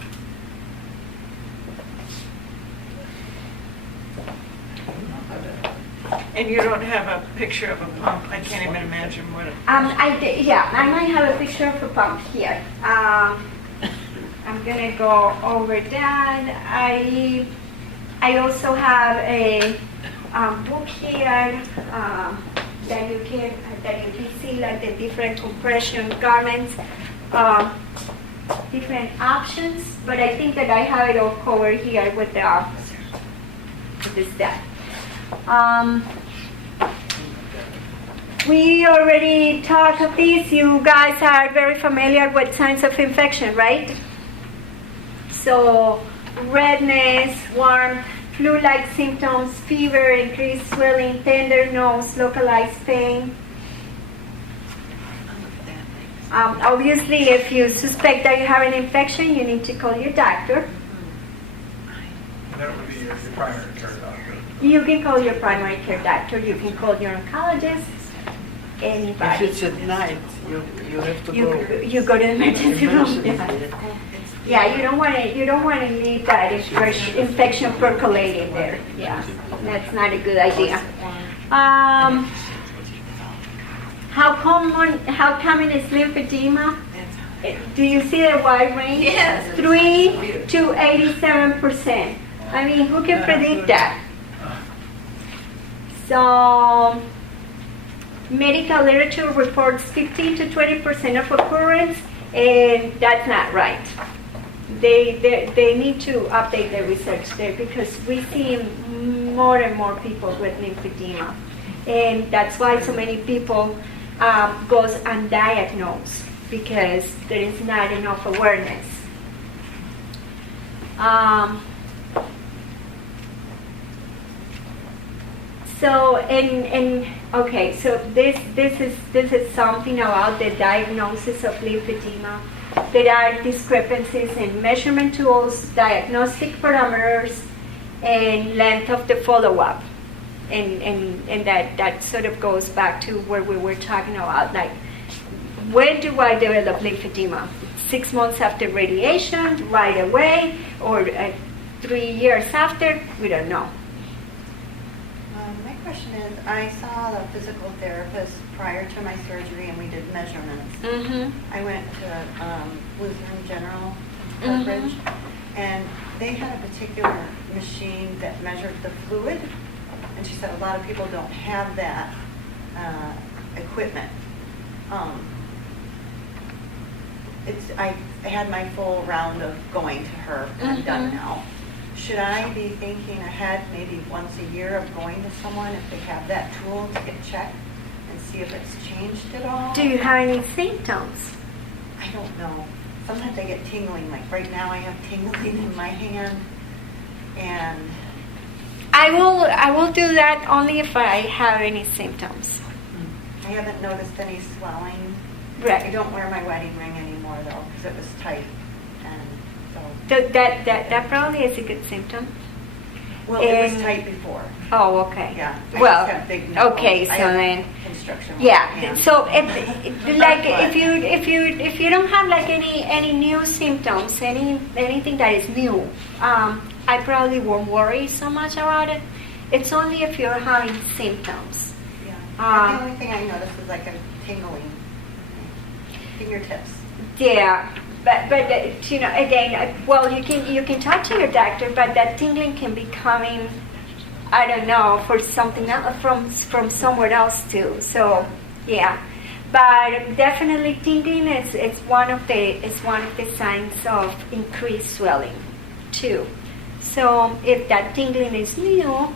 And you don't have a picture of a pump? I can't even imagine what it. I might have a picture of a pump here. I'm gonna go over that. I also have a book here that you can see like the different compression garments, different options. But I think that I have it all covered here with this stuff. We already talked of this. You guys are very familiar with signs of infection, right? So redness, warmth, flu-like symptoms, fever, increased swelling, tender nose, localized pain. Obviously, if you suspect that you have an infection, you need to call your doctor. And that would be your primary care doctor. You can call your primary care doctor. You can call your oncologist. Anybody. If it's at night, you have to go. You go to the emergency room. Yeah, you don't want to leave that infection percolating there. Yeah, that's not a good idea. How common is lymphedema? Do you see the wide range? Yes. 3 to 87%. I mean, who can predict that? So, medical literature reports 15 to 20% of occurrence, and that's not right. They need to update their research there because we see more and more people with lymphedema, and that's why so many people goes undiagnosed because there is not enough awareness. So okay, so this is something about the diagnosis of lymphedema. There are discrepancies in measurement tools, diagnostic parameters, and length of the follow-up. And that sort of goes back to where we were talking about, like, when do I develop lymphedema? 6 months after radiation, right away, or 3 years after? We don't know. My question is, I saw the physical therapist prior to my surgery, and we did measurements. Mm-hmm. I went to Lutheran General Coverage, and they had a particular machine that measured the fluid, and she said a lot of people don't have that equipment. I had my full round of going to her. I'm done now. Should I be thinking ahead maybe once a year of going to someone if they have that tool to get checked and see if it's changed at all. Do you have any symptoms? I don't know. Sometimes I get tingling, like right now I have tingling in my hand, and I will do that only if I have any symptoms. I haven't noticed any swelling. I Right. don't wear my wedding ring anymore though, because it was tight, and so, That probably is a good symptom. well, it was And- tight before. Oh, okay. Yeah. I Well, just have big nipples. okay, I so have then, construction on my yeah. hands. So like if you don't have like any new symptoms, anything that is new, I probably won't worry so much about it. It's only if you're having symptoms. Yeah. The only thing I noticed is like a tingling fingertips. Yeah, but you know, again, well, you can talk to your doctor, but that tingling can be coming, I don't know, for something else, from somewhere else too. So yeah, but definitely tingling is one of the signs of increased swelling too. So if that tingling is new,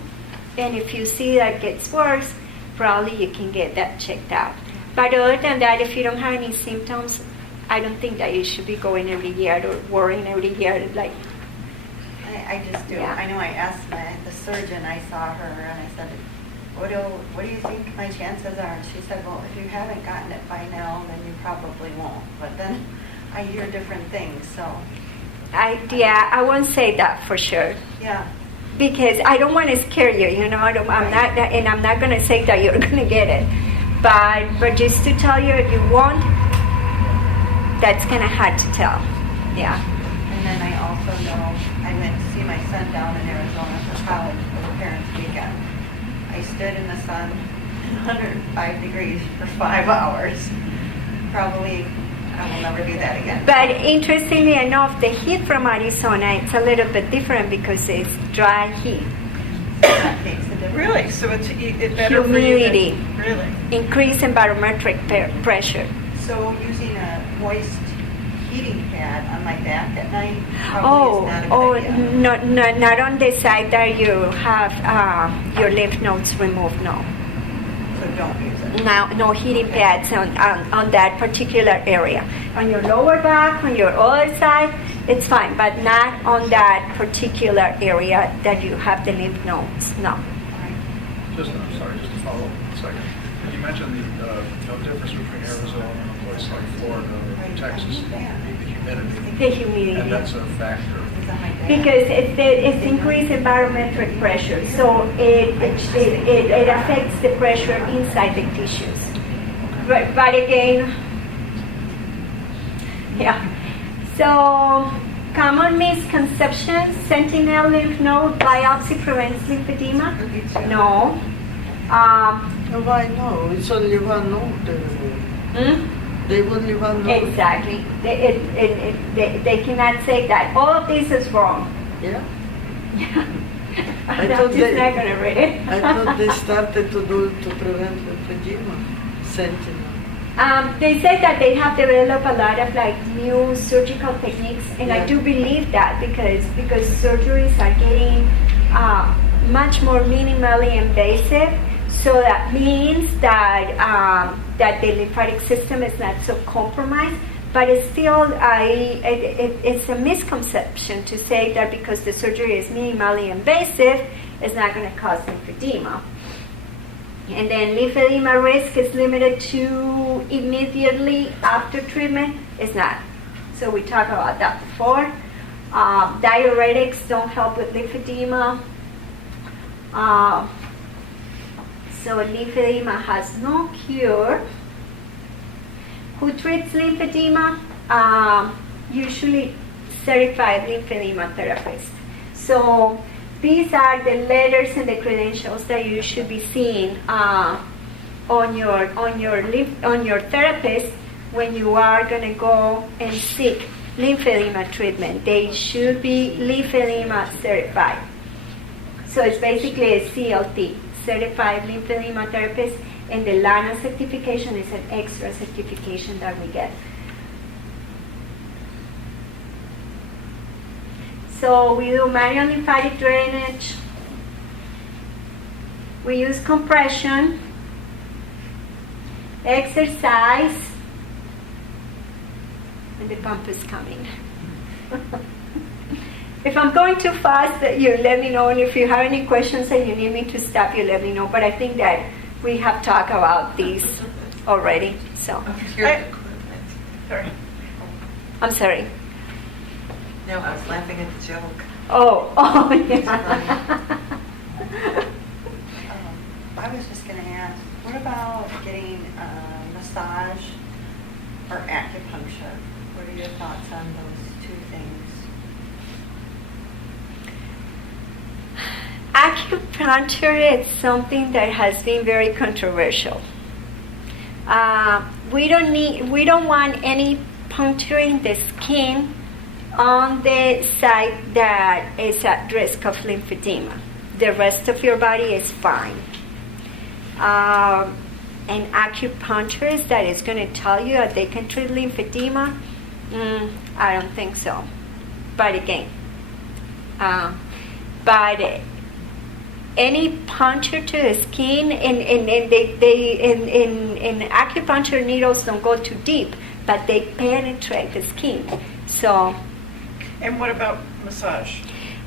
and if you see that gets worse, probably you can get that checked out. But other than that, if you don't have any symptoms, I don't think that you should be going every year or worrying every year. Like, I just do. Yeah. I know I asked the surgeon, I saw her, and I said, what do you think my chances are? And she said, well, if you haven't gotten it by now, then you probably won't. But then I hear different things, so. I won't say that for sure. Yeah. Because I don't want to scare you, you know. I'm not going to say that you're going to get it. But just to tell you, if you won't, that's kind of hard to tell. Yeah. And then I also know I went to see my son down in Arizona for college for the parents' weekend. I stood in the sun at 105 degrees for 5 hours. Probably I will never do that again. But interestingly enough, the heat from Arizona, it's a little bit different because it's dry heat. That makes a difference. Really? So it's better for you Humidity. than, really? Increase in barometric pressure. So using a moist heating pad on my back at night probably is not a good idea. Not on the side that you have your lymph nodes removed, no. So don't use it. No heating pads on that particular area. On your lower back, on your other side, it's fine, but not on that particular area that you have the lymph nodes, no. Just to follow up a second. You mentioned the no difference between Arizona and a place like Florida or Texas, the humidity. The humidity. And that's a factor. Because it's increased in barometric pressure, so it affects the pressure inside the tissues. But again, yeah. So, common misconceptions: sentinel lymph node biopsy prevents lymphedema. No. Why no? It's only one node. They only one node. Exactly. They cannot say that. All of this is wrong. Yeah. I'm just not going to read it. I thought they started to do to prevent lymphedema. Sentinel. They say that they have developed a lot of like new surgical techniques, and I Yeah. do believe that because surgeries are getting much more minimally invasive. So that means that that the lymphatic system is not so compromised. But it's still it's a misconception to say that because the surgery is minimally invasive, it's not going to cause lymphedema. And then lymphedema risk is limited to immediately after treatment. It's not. So we talked about that before. Diuretics don't help with lymphedema. So lymphedema has no cure. Who treats lymphedema? Usually certified lymphedema therapists. So these are the letters and the credentials that you should be seeing on your therapist when you are going to go and seek lymphedema treatment. They should be lymphedema certified. So it's basically a CLT, certified lymphedema therapist, and the LANA certification is an extra certification that we get. So we do manual lymphatic drainage. We use compression. exercise, and the pump is coming. If I'm going too fast, you let me know, and if you have any questions and you need me to stop, you let me know. But I think that we have talked about these already. So, Sorry. I'm sorry. No, I was laughing at the joke. Oh, yeah. I was just going to ask, what about getting a massage or acupuncture? What are your thoughts on those two things? Acupuncture is something that has been very controversial. We don't want any puncturing the skin on the side that is at risk of lymphedema. The rest of your body is fine. An acupuncturist that is going to tell you that they can treat lymphedema, I don't think so. But again, but any puncture to the skin, and acupuncture needles don't go too deep, but they penetrate the skin. So, And what about massage?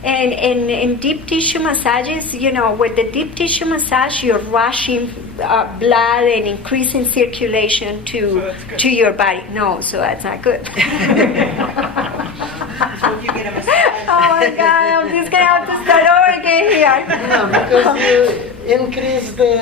and in deep tissue massages, with the deep tissue massage, you're rushing blood and increasing circulation to your body. No, so that's not good. So if you get a massage, Oh my God, I'm just gonna have to start over again here. No, because you increase the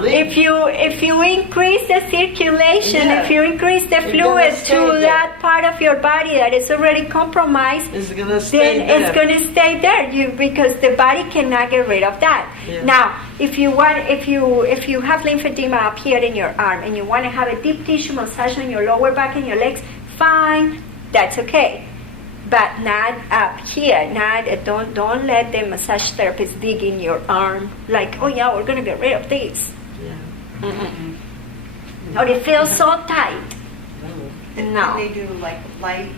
lymph. If you increase the circulation, Yeah. if you increase the It's fluid gonna stay to there. that part of your body that is already compromised, It's gonna stay then there. it's going to stay there. Because the body cannot get rid of that. Yeah. Now, if you have lymphedema up here in your arm and you want to have a deep tissue massage on your lower back and your legs, fine, that's okay. But not up here. Don't let the massage therapist dig in your arm like, oh yeah, we're going to get rid of this. Yeah. Or it feels so tight. No. they do like light.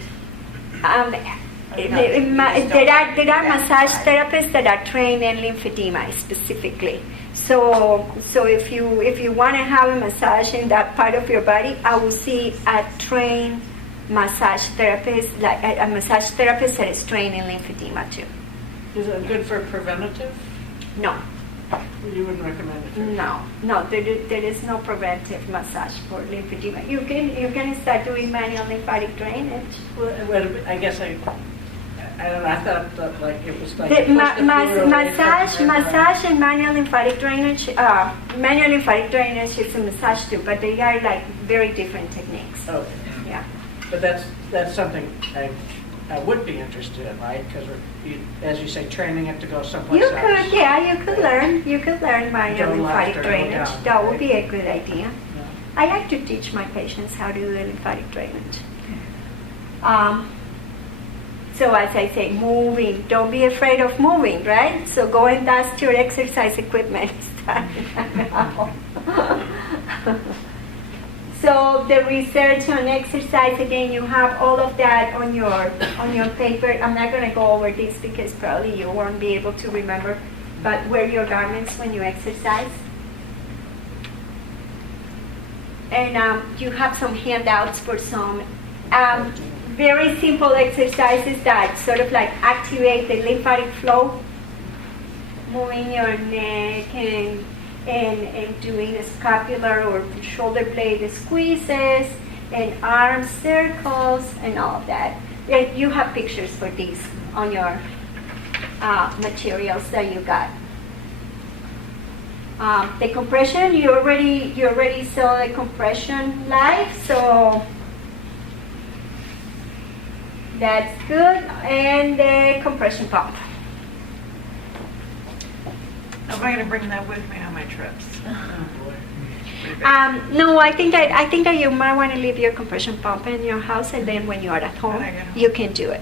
There are massage therapists that are trained in lymphedema specifically. So if you want to have a massage in that part of your body, I will see a trained massage therapist, like a massage therapist that is trained in lymphedema too. Is it good for preventative? No, You wouldn't recommend it? no, there is no preventive massage for lymphedema. You can start doing manual lymphatic drainage. Well, I guess I don't know, I thought that like it was like. The push the fluid away from massage and manual lymphatic drainage. Manual lymphatic drainage is a massage too, but they are like very different techniques. Okay. Yeah. But that's something I would be interested in, right? Because as you say, training it to go someplace else. You could learn manual Don't lymphatic have to go drainage. down. That would be a good idea. Yeah. I like to teach my patients how to do the lymphatic drainage. So as I say, moving. Don't be afraid of moving, right? So go and dust your exercise equipment. So the research on exercise, again, you have all of that on your paper. I'm not going to go over this because probably you won't be able to remember. But wear your garments when you exercise. And you have some handouts for some very simple exercises that sort of like activate the lymphatic flow, moving your neck and doing a scapular or shoulder blade squeezes and arm circles and all of that. And you have pictures for these on your materials that you got. The compression, you already saw the compression live, so that's good. And the compression pump. Am I going to bring that with me on my trips? No, I think that you might want to leave your compression pump in your house, and then when you are at home, you can do it.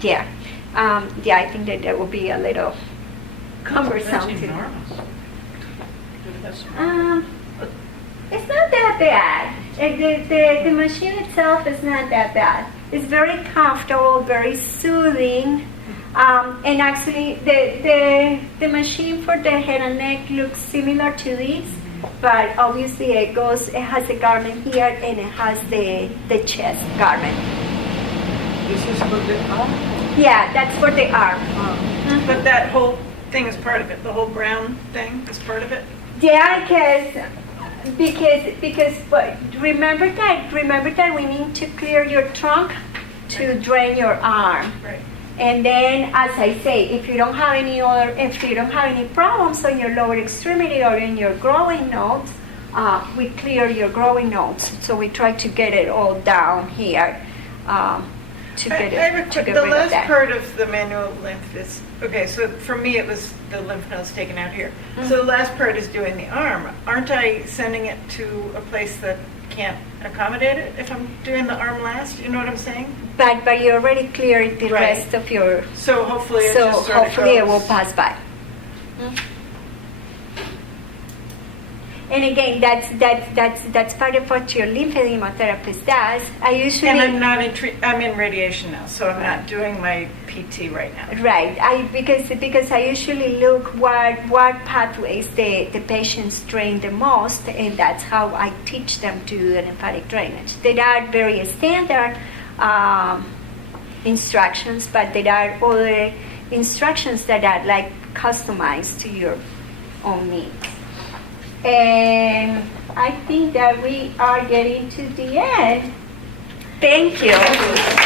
Yeah, I think that will be a little cumbersome. That's to- enormous. It's not that bad. The machine itself is not that bad. It's very comfortable, very soothing. And actually, the machine for the head and neck looks similar to these, but obviously it has a garment here and it has the chest garment. This is for the arm? Yeah, that's for the arm. But that whole thing is part of it, the whole brown thing is part of it? Yeah, because but remember that we need to clear your trunk to drain your arm. Right. And then, as I say, if you don't have any problems on your lower extremity or in your growing nodes, we clear your growing nodes. So we try to get it all down here to get The rid of last that. part of the manual lymph is, okay, so for me it was the lymph nodes taken out here. Mm-hmm. So the last part is doing the arm. Aren't I sending it to a place that can't accommodate it if I'm doing the arm last? You know what I'm saying? But you already cleared the Right. rest of your. So hopefully it So just sort of hopefully it goes- will pass by. And again, that's part of what your lymphedema therapist does. I usually And I'm not I'm in radiation now, so I'm not doing my PT right now. right. Because I usually look what pathways the patients drain the most, and that's how I teach them to do the lymphatic drainage. They are very standard instructions, but there are other instructions that are like customized to your own needs. And I think that we are getting to the end. Thank you.